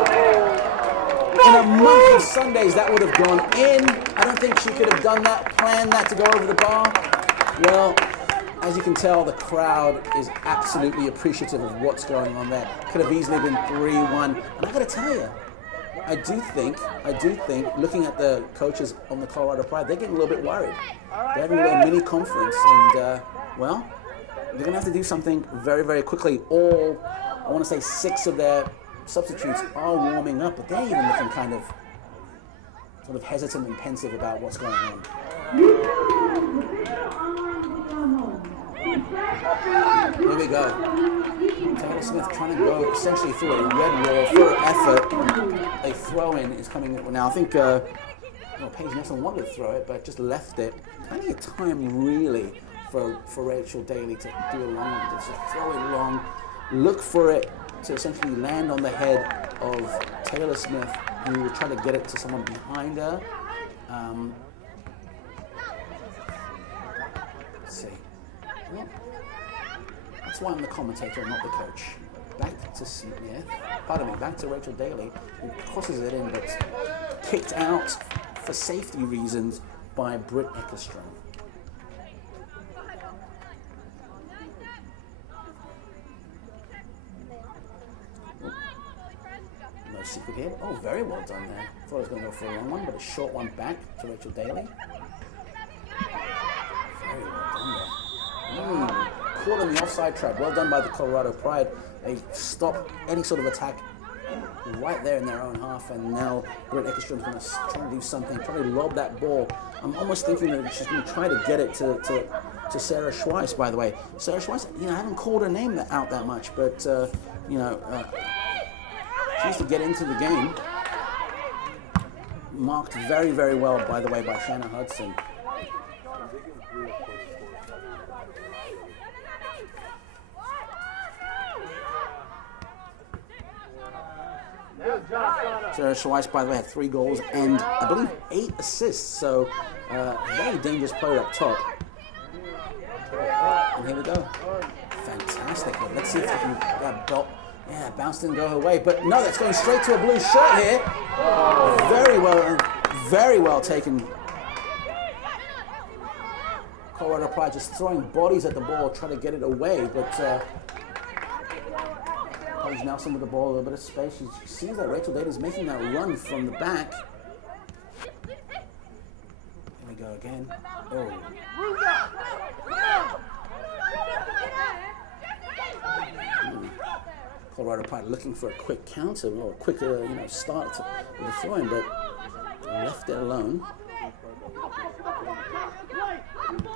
In a month of Sundays, that would have gone in. I don't think she could have done that, planned that to go over the bar. Well, as you can tell, the crowd is absolutely appreciative of what's going on there. Could have easily been 3-1. And I got to tell you, I do think, looking at the coaches on the Colorado Pride, they're getting a little bit worried. They're having a little mini conference, and well, they're going to have to do something very, very quickly. All, I want to say 6 of their substitutes are warming up, but they're even looking kind of sort of hesitant and pensive about what's going on. Here we go. Taylor Smith trying to go essentially through a red wall for effort. A throw-in is coming now. I think Paige Nelson wanted to throw it, but just left it. Plenty of time, really, for Rachel Daly to do a long one. Just throw it long, look for it to essentially land on the head of Taylor Smith, who will try to get it to someone behind her. Let's see. Well, that's why I'm the commentator and not the coach. Back to Smith. Pardon me. Back to Rachel Daly, who crosses it in, but kicked out for safety reasons by Britt Eckerstrom. No secret here. Oh, very well done there. Thought I was going to go for a long one, but a short one back to Rachel Daly. Very well done there. Caught in the offside trap. Well done by the Colorado Pride. They stop any sort of attack right there in their own half, and now Britt Eckerstrom's going to try to do something, try to lob that ball. I'm almost thinking that she's going to try to get it to Sarah Schweiss, by the way. Sarah Schweiss, I haven't called her name out that much, but, she needs to get into the game. Marked very, very well, by the way, by Shanna Hudson. Sarah Schweiss, by the way, had 3 goals and I believe 8 assists, so very dangerous player up top. And here we go. Fantastic. Let's see if they can belt. Yeah, bounce didn't go her way, but no, that's going straight to a blue shirt here. Very well taken. Colorado Pride just throwing bodies at the ball, trying to get it away, but Paige Nelson with the ball, a little bit of space. She sees that Rachel Daly is making that run from the back. Here we go again. Oh. Colorado Pride looking for a quick counter or a quick start with the throwing, but left it alone.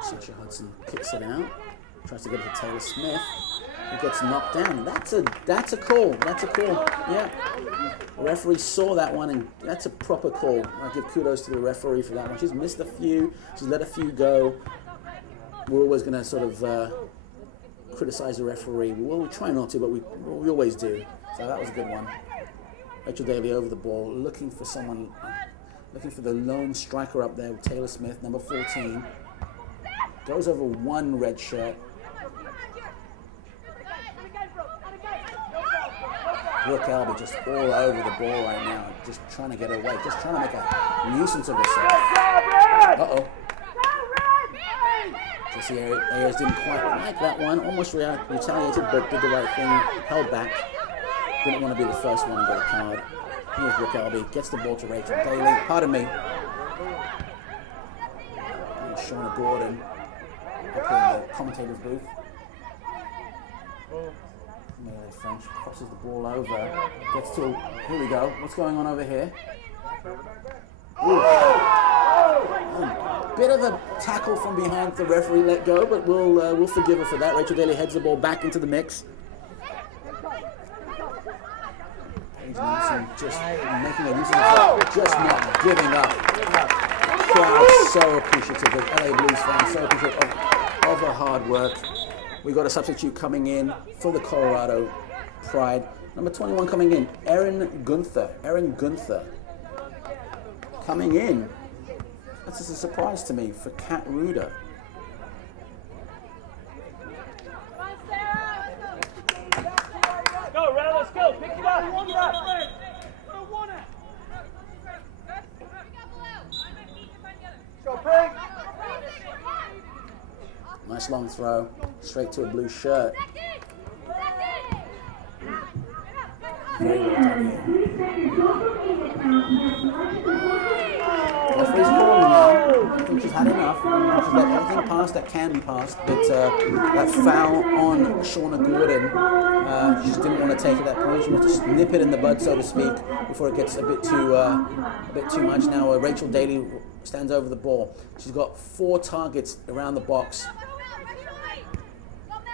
Sasha Hudson kicks it out, tries to get it to Taylor Smith. He gets knocked down. That's a call. That's a call. Yeah. The referee saw that one, and that's a proper call. I give kudos to the referee for that one. She's missed a few. She's let a few go. We're always going to sort of criticize the referee. Well, we try not to, but we always do. So that was a good one. Rachel Daly over the ball, looking for someone, looking for the lone striker up there with Taylor Smith, number 14. Goes over one red shirt. Brooke Elby just all over the ball right now, just trying to get away, just trying to make a nuisance of herself. Uh-oh. Jesse Ayers didn't quite like that one, almost retaliated, but did the right thing, held back. Didn't want to be the first one to get a card. Here's Brooke Elby, gets the ball to Rachel Daly. Pardon me. And Shauna Gordon up in the commentator's booth. Melee French crosses the ball over, gets to, here we go, what's going on over here? Bit of a tackle from behind, the referee let go, but we'll forgive her for that. Rachel Daly heads the ball back into the mix. Paige Nelson just making a use of herself, just not giving up. Crowd so appreciative of LA Blues fans, so appreciative of her hard work. We got a substitute coming in for the Colorado Pride. Number 21 coming in, Erin Gunther. Erin Gunther coming in. That's just a surprise to me for Kat Ruder. Go, Red, let's go. Pick it up. Pick it up. Go, Pig. Nice long throw, straight to a blue shirt. Very well done here. Referee's calling now. I think she's had enough. She's let everything pass that can be passed, but that foul on Shauna Gordon, she just didn't want to take it that point. She wants to nip it in the bud, so to speak, before it gets a bit too much. Now Rachel Daly stands over the ball. She's got 4 targets around the box.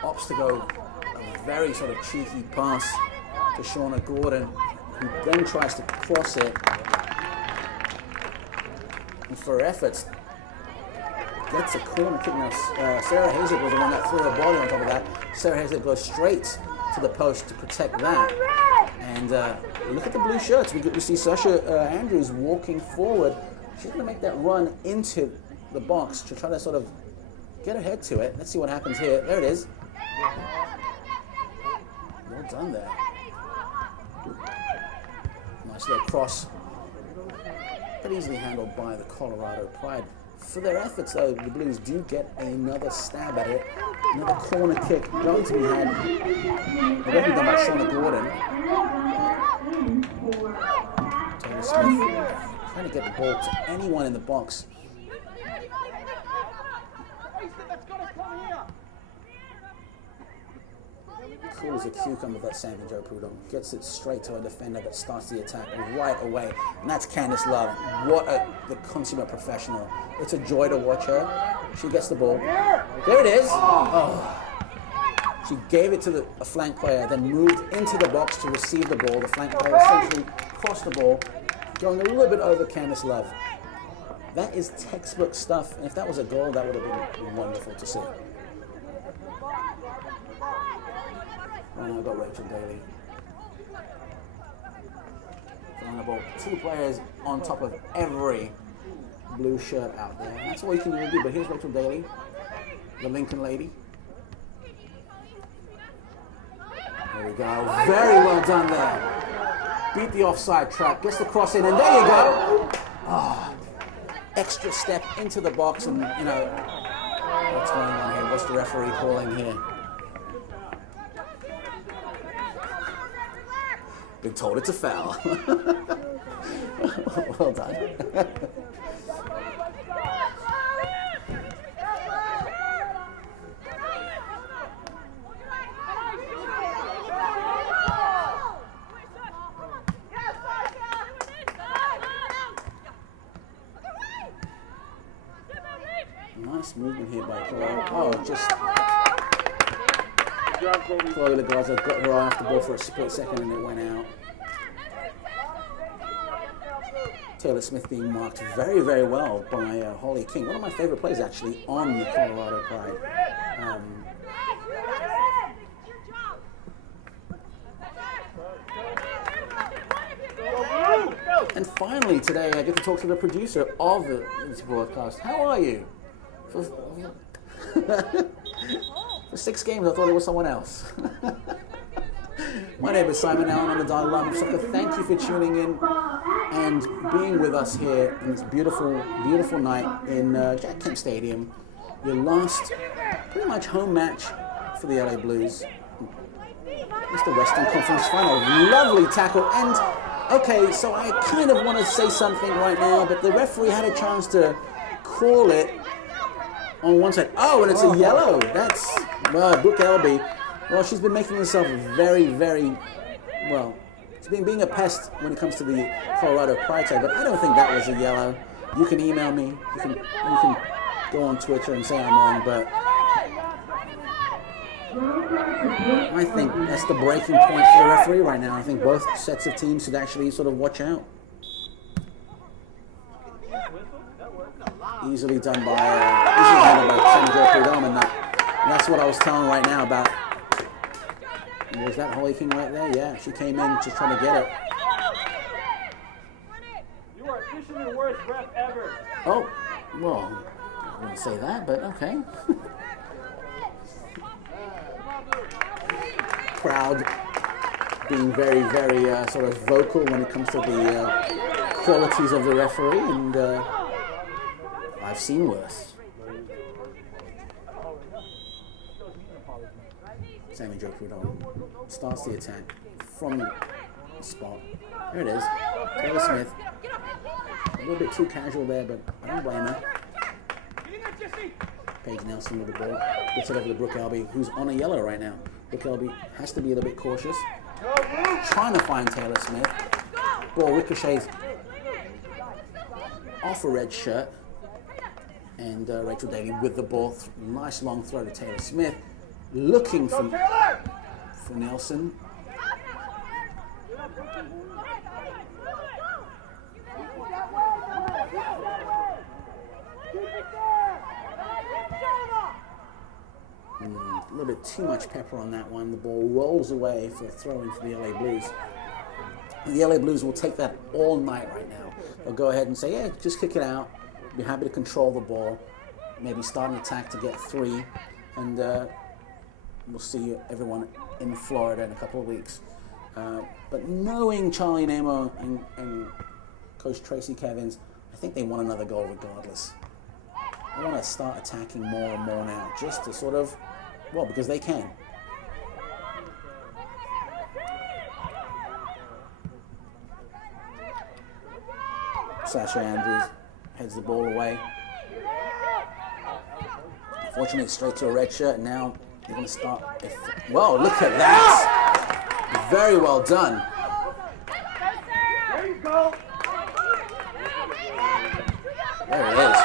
Opts to go a very sort of cheeky pass to Shauna Gordon, who then tries to cross it. And for efforts, gets a corner kick. Now, Sarah Hazlett was the one that threw her body on top of that. Sarah Hazlett goes straight to the post to protect that. And look at the blue shirts. We see Sasha Andrews walking forward. She's going to make that run into the box to try to sort of get her head to it. Let's see what happens here. There it is. Well done there. Nice little cross. But easily handled by the Colorado Pride. For their efforts, though, the Blues do get another stab at it. Another corner kick going to be had. Already done by Shauna Gordon. Taylor Smith trying to get the ball to anyone in the box. Cool as a cucumber, that Sammy Joe Prudhomme. Gets it straight to a defender that starts the attack right away. And that's Candice Love. The consummate professional. It's a joy to watch her. She gets the ball. There it is. Oh. She gave it to a flank player, then moved into the box to receive the ball. The flank player essentially crossed the ball, going a little bit over Candice Love. That is textbook stuff. And if that was a goal, that would have been wonderful to see. Right now I've got Rachel Daly. Throwing the ball. 2 players on top of every blue shirt out there. And that's all you can really do. But here's Rachel Daly, the Lincoln lady. There we go. Very well done there. Beat the offside trap. Gets the cross in, and there you go. Oh, extra step into the box, and you know what's going on here. What's the referee calling here? Been told it's a foul. Well done. Nice movement here by Chloe. Oh, just Chloe Legarza got her eye off the ball for a split second and it went out. Taylor Smith being marked very, very well by Holly King. One of my favorite plays, actually, on the Colorado Pride. And finally, today, I get to talk to the producer of this broadcast. How are you? For 6 games, I thought it was someone else. My name is Simon Allen. I'm the Dial Love Soccer. Thank you for tuning in and being with us here in this beautiful, beautiful night in Jack Kemp Stadium. Your last, pretty much home match for the LA Blues. It's the Western Conference Final. Lovely tackle. And, okay, so I kind of want to say something right now, but the referee had a chance to call it on one side. Oh, and it's a yellow. That's Brooke Elby. Well, she's been making herself very, very, well, she's been being a pest when it comes to the Colorado Pride side, but I don't think that was a yellow. You can email me. You can go on Twitter and say I'm wrong, but I think that's the breaking point for the referee right now. I think both sets of teams should actually sort of watch out. Easily done by Sandra Prudhomme, and that's what I was telling right now about. Was that Holly King right there? Yeah, she came in just trying to get it. You are officially the worst ref ever. Oh, well, I wouldn't say that, but okay. Crowd being very, very sort of vocal when it comes to the qualities of the referee, and I've seen worse. Sammy Joe Prudhomme starts the attack from the spot. There it is. Taylor Smith. A little bit too casual there, but I don't blame her. Paige Nelson with the ball. Gets it over to Brooke Elby, who's on a yellow right now. Brooke Elby has to be a little bit cautious. Trying to find Taylor Smith. Ball ricochets off a red shirt. And Rachel Daly with the ball. Nice long throw to Taylor Smith. Looking for Nelson. A little bit too much pepper on that one. The ball rolls away for a throw-in for the LA Blues. And the LA Blues will take that all night right now. They'll go ahead and say, yeah, just kick it out. Be happy to control the ball. maybe start an attack to get 3, and we'll see everyone in Florida in a couple of weeks. But knowing Charlie Nemo and Coach Tracy Kevins, I think they want another goal regardless. They want to start attacking more and more now, just to sort of, well, because they can. Sasha Andrews heads the ball away. Unfortunately, it's straight to a red shirt, and now they're going to start. Well, look at that. Very well done. There you go. There it is.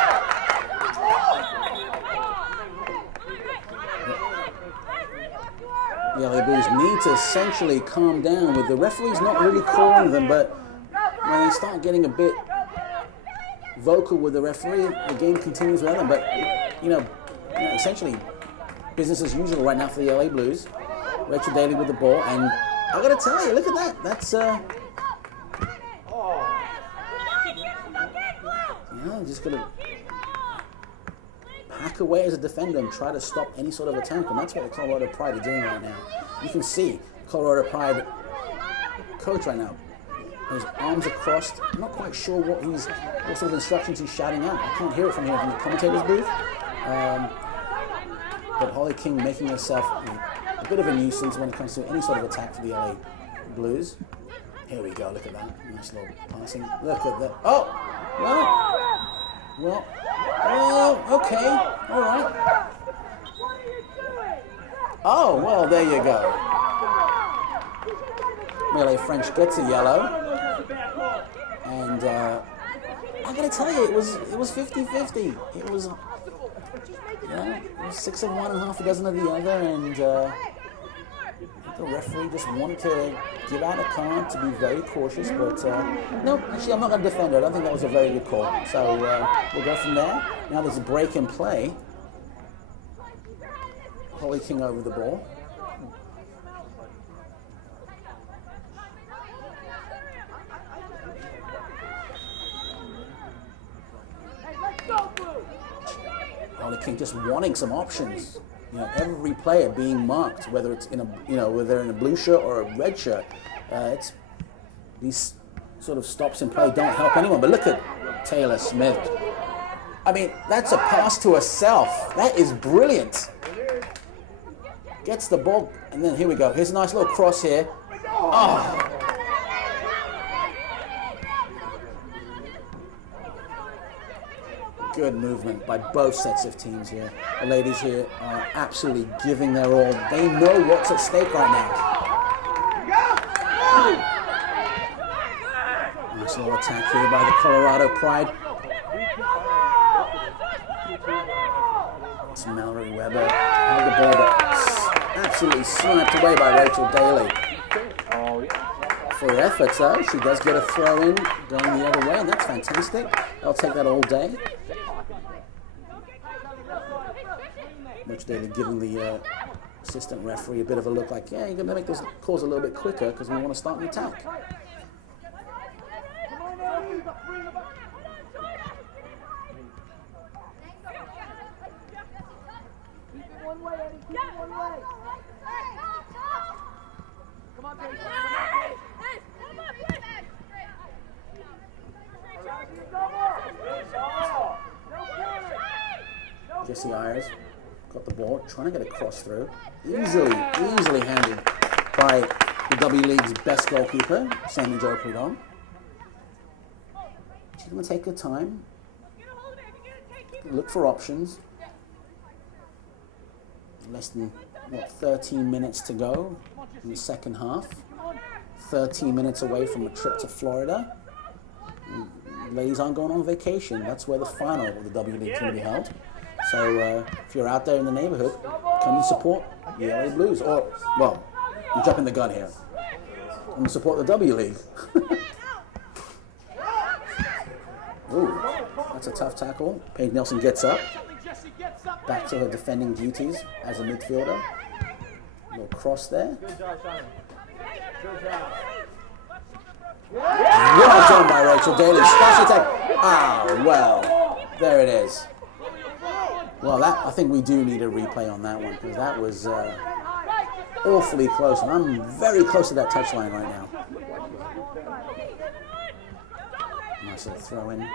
The LA Blues need to essentially calm down with the referees not really calling them, but when they start getting a bit vocal with the referee, the game continues without them. But, essentially, business as usual right now for the LA Blues. Rachel Daly with the ball, and I gotta tell you, look at that. That's, just gonna hack away as a defender and try to stop any sort of attack, and that's what the Colorado Pride are doing right now. You can see Colorado Pride coach right now. His arms are crossed. I'm not quite sure what sort of instructions he's shouting out. I can't hear it from here from the commentator's booth. But Holly King making herself a bit of a nuisance when it comes to any sort of attack for the LA Blues. Here we go. Look at that. Nice little passing. Look at that. Oh! Well, okay. All right. Oh, well, there you go. Melee French gets a yellow. And I gotta tell you, it was 50-50. It was 6 of one and half a dozen of the other, and the referee just wanted to give out a card to be very cautious, but no, actually I'm not going to defend it. I don't think that was a very good call. So we'll go from there. Now there's a break in play. Holly King over the ball. Holly King just wanting some options. Every player being marked, whether it's in a, whether they're in a blue shirt or a red shirt. It's these sort of stops in play don't help anyone. But look at Taylor Smith. I mean, that's a pass to herself. That is brilliant. Gets the ball, and then here we go. Here's a nice little cross here. Oh. Good movement by both sets of teams here. The ladies here are absolutely giving their all. They know what's at stake right now. Nice little attack here by the Colorado Pride. It's Mallory Weber. Held the ball, but absolutely sniped away by Rachel Daly. For her efforts, though, she does get a throw in going the other way, and that's fantastic. I'll take that all day. Rachel Daly giving the assistant referee a bit of a look like, yeah, you're going to make this calls a little bit quicker because we want to start an attack. Jesse Ayers got the ball, trying to get a cross through. Easily handled by the W League's best goalkeeper, Sammy Jo Prudhomme. She's going to take her time, look for options. Less than, 13 minutes to go in the second half. 13 minutes away from a trip to Florida. Ladies aren't going on vacation. That's where the final of the W League is going to be held. So if you're out there in the neighborhood, come and support the LA Blues. Or, well, I'm jumping the gun here. Come and support the W League. Ooh, that's a tough tackle. Paige Nelson gets up. Back to her defending duties as a midfielder. A little cross there. Well done by Rachel Daly. Special attack. Ah, well, there it is. Well, I think we do need a replay on that one because that was awfully close, and I'm very close to that touchline right now. Nice little throw in.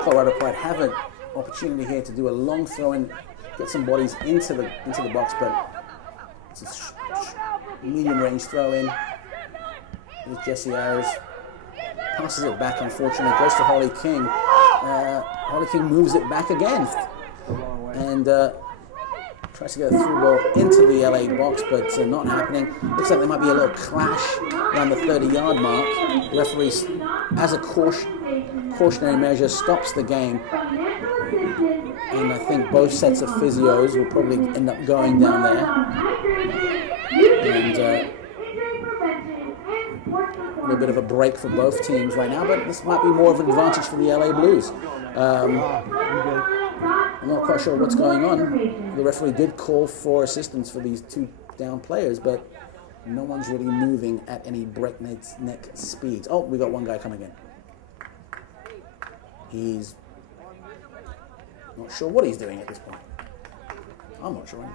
Colorado Pride have an opportunity here to do a long throw in, get some bodies into the box, but it's a medium range throw in. With Jesse Ayers passes it back, unfortunately, goes to Holly King. Holly King moves it back again and tries to get a through ball into the LA box, but not happening. Looks like there might be a little clash around the 30-yard mark. The referee, as a cautionary measure, stops the game. And I think both sets of physios will probably end up going down there. And a little bit of a break for both teams right now, but this might be more of an advantage for the LA Blues. I'm not quite sure what's going on. The referee did call for assistance for these two down players, but no one's really moving at any breakneck speeds. Oh, we got one guy coming in. He's not sure what he's doing at this point. I'm not sure.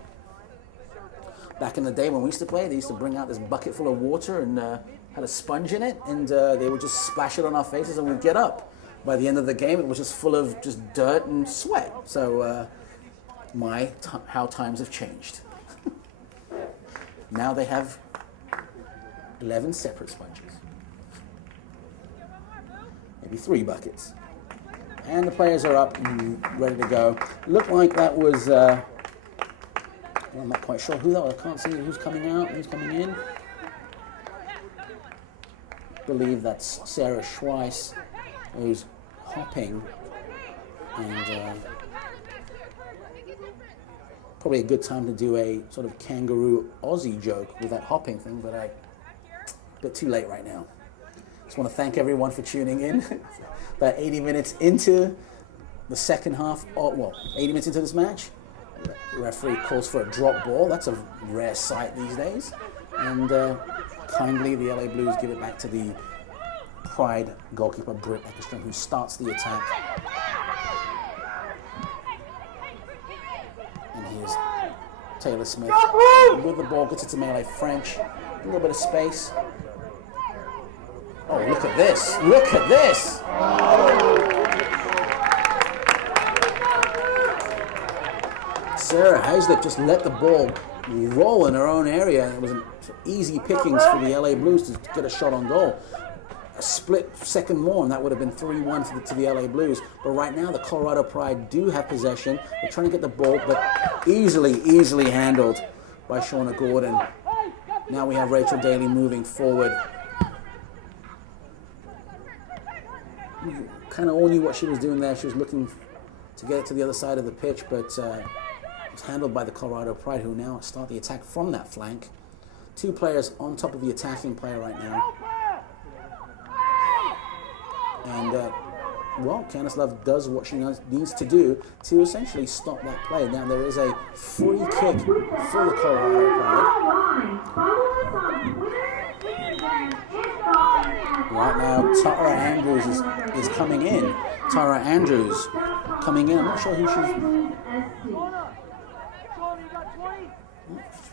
Back in the day when we used to play, they used to bring out this bucket full of water and had a sponge in it, and they would just splash it on our faces and we'd get up. By the end of the game, it was just full of just dirt and sweat. So how times have changed. Now they have 11 separate sponges. Maybe 3 buckets. And the players are up and ready to go. Looked like that was, I'm not quite sure who that was. I can't see who's coming out, who's coming in. I believe that's Sarah Schweiss, who's hopping, and probably a good time to do a sort of kangaroo Aussie joke with that hopping thing, but a bit too late right now. Just want to thank everyone for tuning in. About 80 minutes into the second half, 80 minutes into this match, the referee calls for a drop ball. That's a rare sight these days, and kindly the LA Blues give it back to the Pride goalkeeper Britt Eckerstrom, who starts the attack. And here's Taylor Smith with the ball, gets it to Melee French. A little bit of space. Oh, look at this! Look at this! Sarah Heislip just let the ball roll in her own area. It was an easy pickings for the LA Blues to get a shot on goal. A split second more, and that would have been 3-1 to the LA Blues. But right now, the Colorado Pride do have possession. They're trying to get the ball, but easily handled by Shauna Gordon. Now we have Rachel Daly moving forward. We kind of all knew what she was doing there. She was looking to get it to the other side of the pitch, but it's handled by the Colorado Pride, who now start the attack from that flank. 2 players on top of the attacking player right now. And, Candice Love does what she needs to do to essentially stop that play. Now, there is a free kick for the Colorado Pride. Right now, Tara Andrews is coming in. Tara Andrews coming in. I'm not sure who she's...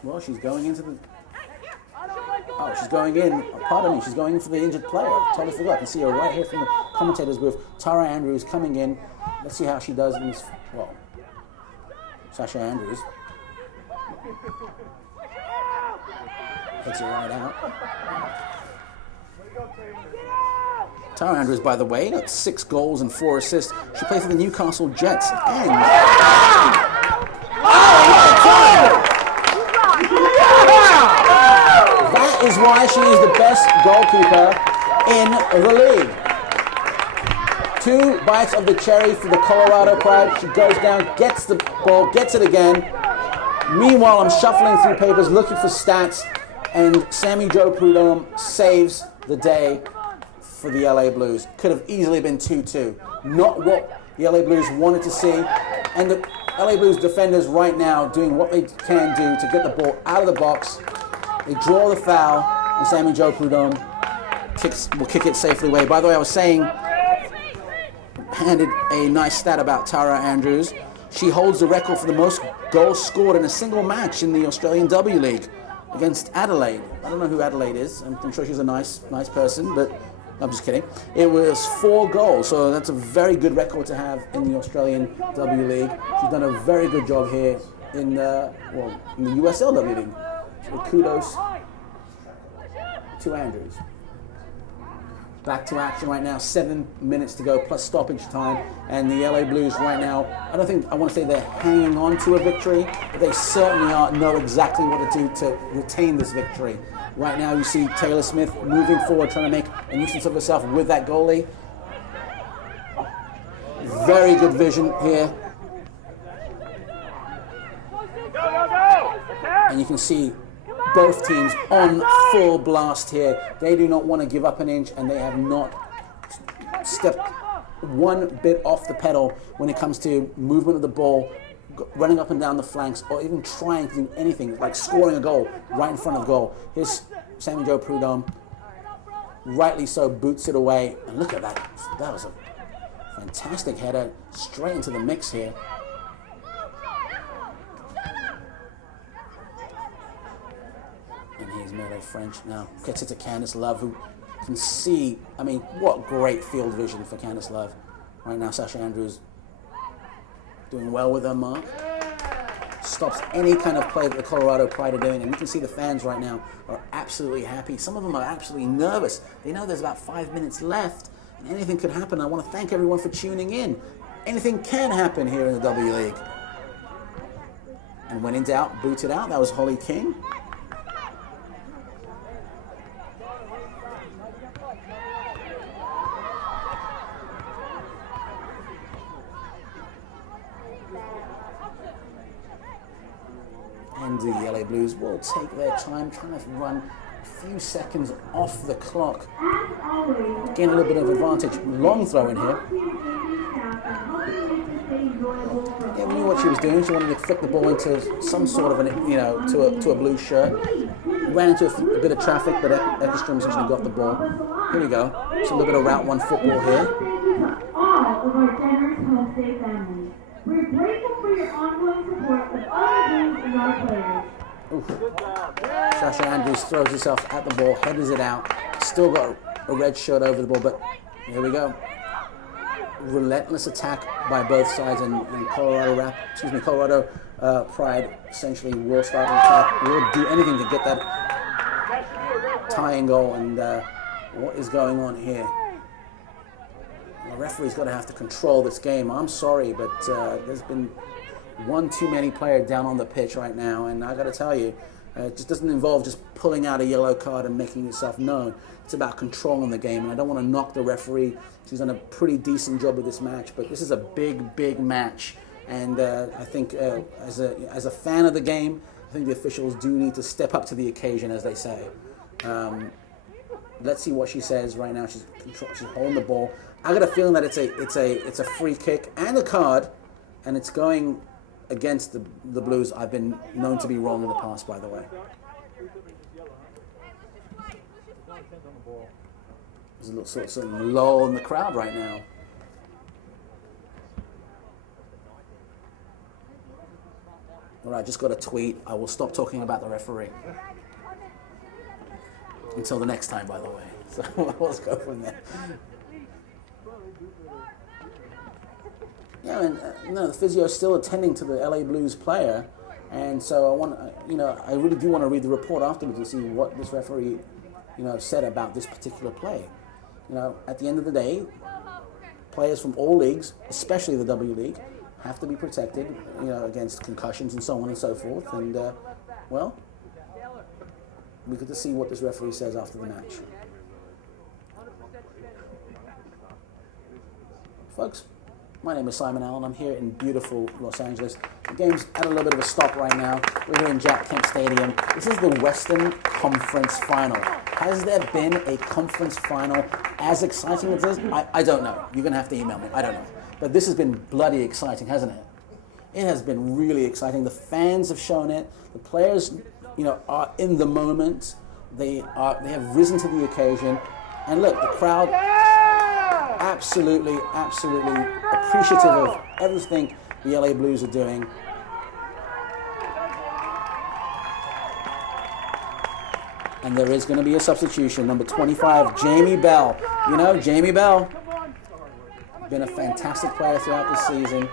Well, she's going into the... Oh, she's going in. Pardon me, she's going in for the injured player. Totally forgot. I can see her right here from the commentator's booth. Tara Andrews coming in. Let's see how she does in this. Well, Sasha Andrews hits it right out. Tara Andrews, by the way, got 6 goals and 4 assists. She played for the Newcastle Jets and... That is why she is the best goalkeeper in the league. 2 bites of the cherry for the Colorado Pride. She goes down, gets the ball, gets it again. Meanwhile, I'm shuffling through papers, looking for stats, and Sammy Jo Prudhomme saves the day for the LA Blues. Could have easily been 2-2. Not what the LA Blues wanted to see. And the LA Blues defenders right now doing what they can do to get the ball out of the box. They draw the foul, and Sammy Jo Prudhomme will kick it safely away. By the way, I was saying, handed a nice stat about Tara Andrews. She holds the record for the most goals scored in a single match in the Australian W League against Adelaide. I don't know who Adelaide is. I'm sure she's a nice person, but I'm just kidding. It was 4 goals, so that's a very good record to have in the Australian W League. She's done a very good job here in the USL W League. So kudos to Andrews. Back to action right now, 7 minutes to go plus stoppage time, and the LA Blues right now, I want to say they're hanging on to a victory, but they certainly know exactly what to do to retain this victory. Right now you see Taylor Smith moving forward, trying to make a nuisance of herself with that goalie. Very good vision here. And you can see both teams on full blast here. They do not want to give up an inch, and they have not stepped one bit off the pedal when it comes to movement of the ball, running up and down the flanks, or even trying to do anything like scoring a goal right in front of goal. Here's Sammy Joe Prudhomme, rightly so, boots it away. And look at that. That was a fantastic header straight into the mix here. And here's Mele French now. Gets it to Candice Love, who can see, I mean, what great field vision for Candice Love. Right now, Sasha Andrews doing well with her mark. Stops any kind of play that the Colorado Pride are doing. And you can see the fans right now are absolutely happy. Some of them are absolutely nervous. They know there's about 5 minutes left, and anything could happen. I want to thank everyone for tuning in. Anything can happen here in the W League. And when in doubt, boot it out. That was Holly King. And the LA Blues will take their time, trying to run a few seconds off the clock. Gain a little bit of advantage. Long throw in here. Yeah, we knew what she was doing. She wanted to flick the ball into some sort of to a blue shirt. Ran into a bit of traffic, but Eckerstrom essentially got the ball. Here we go. Just a little bit of Route 1 football here. All of our generous Homestay family. We're grateful for your ongoing support of our teams and our players. Oof. Sasha Andrews throws herself at the ball, headers it out. Still got a red shirt over the ball, but here we go. Relentless attack by both sides, and Colorado Pride essentially will start an attack. Will do anything to get that tying goal. And what is going on here? The referee's going to have to control this game. I'm sorry, but there's been one too many player down on the pitch right now, and I got to tell you, it just doesn't involve just pulling out a yellow card and making yourself known. It's about controlling the game, and I don't want to knock the referee. She's done a pretty decent job with this match, but this is a big match, and I think as a fan of the game, I think the officials do need to step up to the occasion, as they say. Let's see what she says right now. She's holding the ball. I got a feeling that it's a free kick and a card, and it's going against the Blues. I've been known to be wrong in the past, by the way. There's a little sort of lull in the crowd right now. All right, just got a tweet. I will stop talking about the referee. Until the next time, by the way. So let's go from there. Yeah, and the physio is still attending to the LA Blues player, and so I really do want to read the report afterwards to see what this referee, said about this particular play. At the end of the day, players from all leagues, especially the W League, have to be protected, against concussions and so on and so forth. And we get to see what this referee says after the match. Folks, my name is Simon Allen. I'm here in beautiful Los Angeles. The game's at a little bit of a stop right now. We're here in Jack Kemp Stadium. This is the Western Conference Final. Has there been a conference final as exciting as this? I don't know. You're going to have to email me. I don't know. But this has been bloody exciting, hasn't it? It has been really exciting. The fans have shown it. The players, are in the moment. They have risen to the occasion. And look, the crowd absolutely appreciative of everything the LA Blues are doing. And there is going to be a substitution. Number 25, Jamie Bell. You know, Jamie Bell, been a fantastic player throughout the season.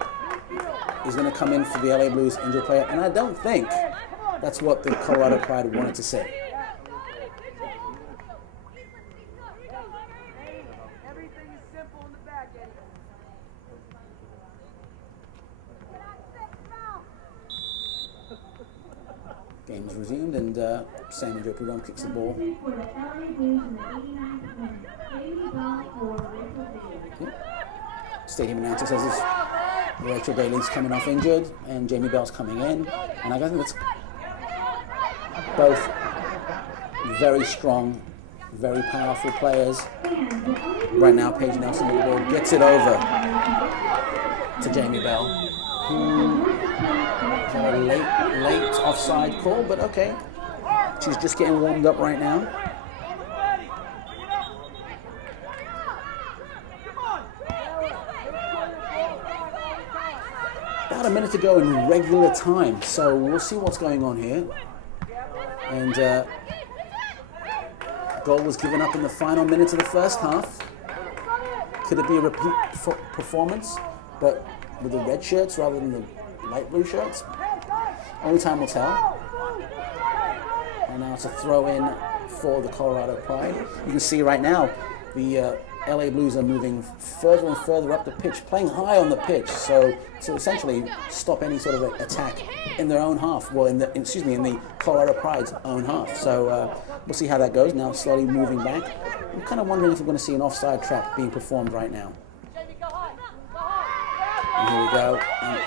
He's going to come in for the LA Blues injured player. And I don't think that's what the Colorado Pride wanted to say. Game is resumed, and Sam and Joe Prudhomme kicks the ball. Stadium announcer says this. Rachel Daly's coming off injured, and Jamie Bell's coming in. And I think that's both very strong, very powerful players. Right now, Paige Nelson with the ball gets it over to Jamie Bell, who a late offside call, but okay. She's just getting warmed up right now. About a minute to go in regular time, so we'll see what's going on here. And goal was given up in the final minutes of the first half. Could it be a repeat performance, but with the red shirts rather than the light blue shirts? Only time will tell. And now it's a throw in for the Colorado Pride. You can see right now the LA Blues are moving further and further up the pitch, playing high on the pitch, so essentially stop any sort of attack in their own half. Well, in the Colorado Pride's own half. So we'll see how that goes. Now slowly moving back. I'm kind of wondering if we're going to see an offside trap being performed right now. And here we go. And,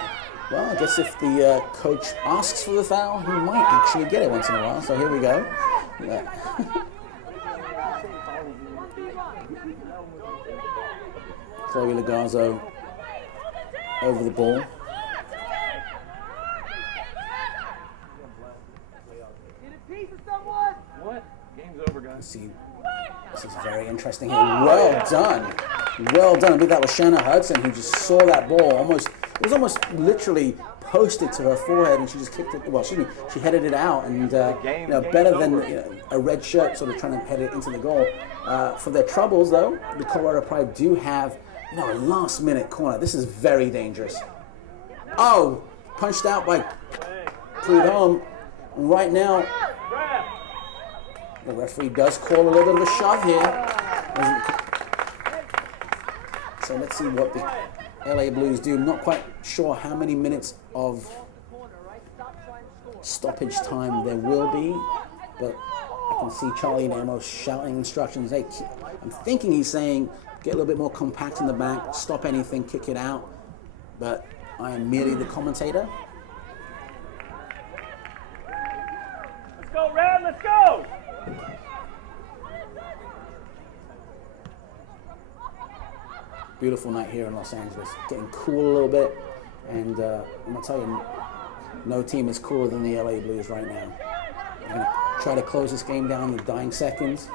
well, I guess if the coach asks for the foul, he might actually get it once in a while. So here we go. Chloe Lagazzo over the ball. What? Game's over, guys. See, this is very interesting here. Well done. Well done. I believe that was Shanna Hudson who just saw that ball. It was almost literally posted to her forehead, and she just kicked it. Well, she headed it out, and better than a red shirt sort of trying to head it into the goal. For their troubles, though, the Colorado Pride do have a last-minute corner. This is very dangerous. Oh, punched out by Prudhomme. Right now, the referee does call a little bit of a shove here. So let's see what the LA Blues do. Not quite sure how many minutes of stoppage time there will be, but I can see Charlie Namos shouting instructions. Hey, I'm thinking he's saying get a little bit more compact in the back, stop anything, kick it out, but I am merely the commentator. Let's go, Red, let's go! Beautiful night here in Los Angeles. Getting cool a little bit, and I'm gonna tell you, no team is cooler than the LA Blues right now. We're gonna try to close this game down in the dying seconds.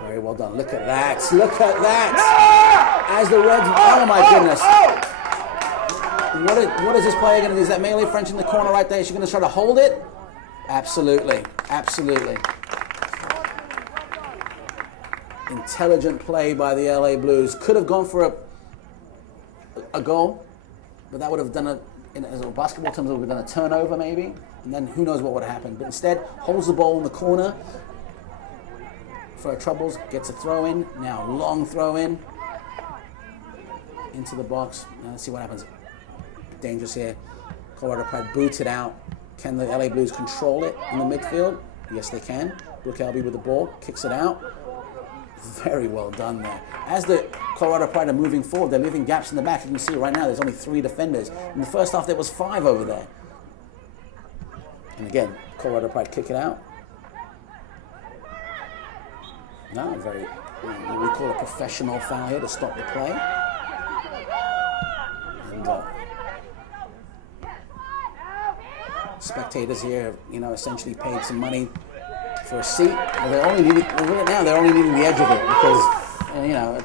Very well done. Look at that. Look at that. As the Reds, oh my goodness. What is this player going to do? Is that Melee French in the corner right there? Is she going to try to hold it? Absolutely. Absolutely. Intelligent play by the LA Blues. Could have gone for a goal, but that would have done as a basketball terms, it would have done a turnover maybe, and then who knows what would have happened. But instead, holds the ball in the corner for her troubles, gets a throw in. Now long throw in into the box. Now let's see what happens. Dangerous here. Colorado Pride boots it out. Can the LA Blues control it in the midfield? Yes, they can. Brooke Elby with the ball, kicks it out. Very well done there. As the Colorado Pride are moving forward, they're leaving gaps in the back. You can see right now there's only 3 defenders. In the first half, there was 5 over there. And again, Colorado Pride kick it out. No, we call a professional foul here to stop the play. And spectators here, you know, essentially paid some money for a seat. Well, they're only needing the edge of it because, you know,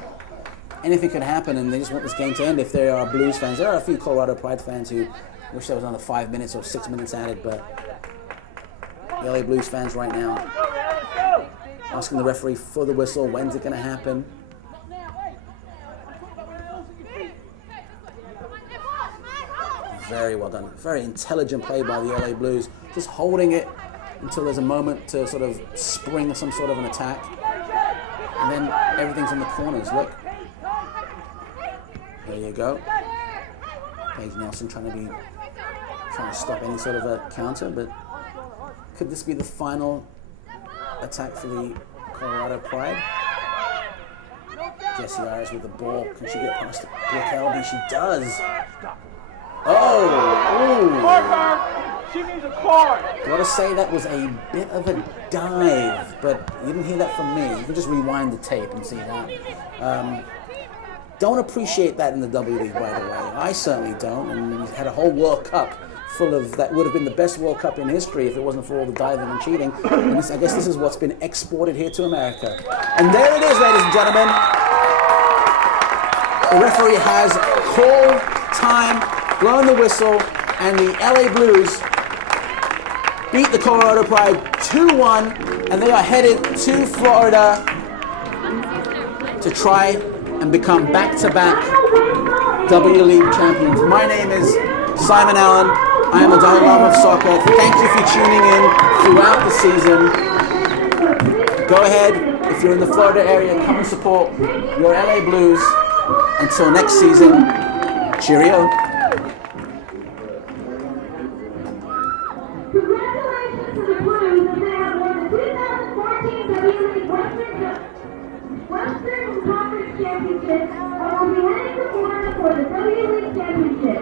anything could happen, and they just want this game to end. If there are Blues fans, there are a few Colorado Pride fans who wish there was another 5 minutes or 6 minutes added, but the LA Blues fans right now asking the referee for the whistle. When's it going to happen? Very well done. Very intelligent play by the LA Blues. Just holding it until there's a moment to sort of spring some sort of an attack. And then everything's in the corners. Look. There you go. Paige Nelson trying to stop any sort of a counter, but could this be the final attack for the Colorado Pride? Jessie Iris with the ball. Can she get past Brooke Elby? She does. Oh! She needs a card. Gotta say that was a bit of a dive, but you didn't hear that from me. You can just rewind the tape and see that. Don't appreciate that in the W League, by the way. I certainly don't. And we had a whole World Cup full of that. Would have been the best World Cup in history if it wasn't for all the diving and cheating. And I guess this is what's been exported here to America. And there it is, ladies and gentlemen. The referee has called time, blown the whistle, and the LA Blues beat the Colorado Pride 2-1, and they are headed to Florida to try and become back-to-back W League champions. My name is Simon Allen. I am a Dalai Lama of soccer. Thank you for tuning in throughout the season. Go ahead, if you're in the Florida area, come and support your LA Blues. Until next season, cheerio. Congratulations to the Blues as they have won the 2014 W League Western Conference Championship and will be heading to Florida for the W League Championship.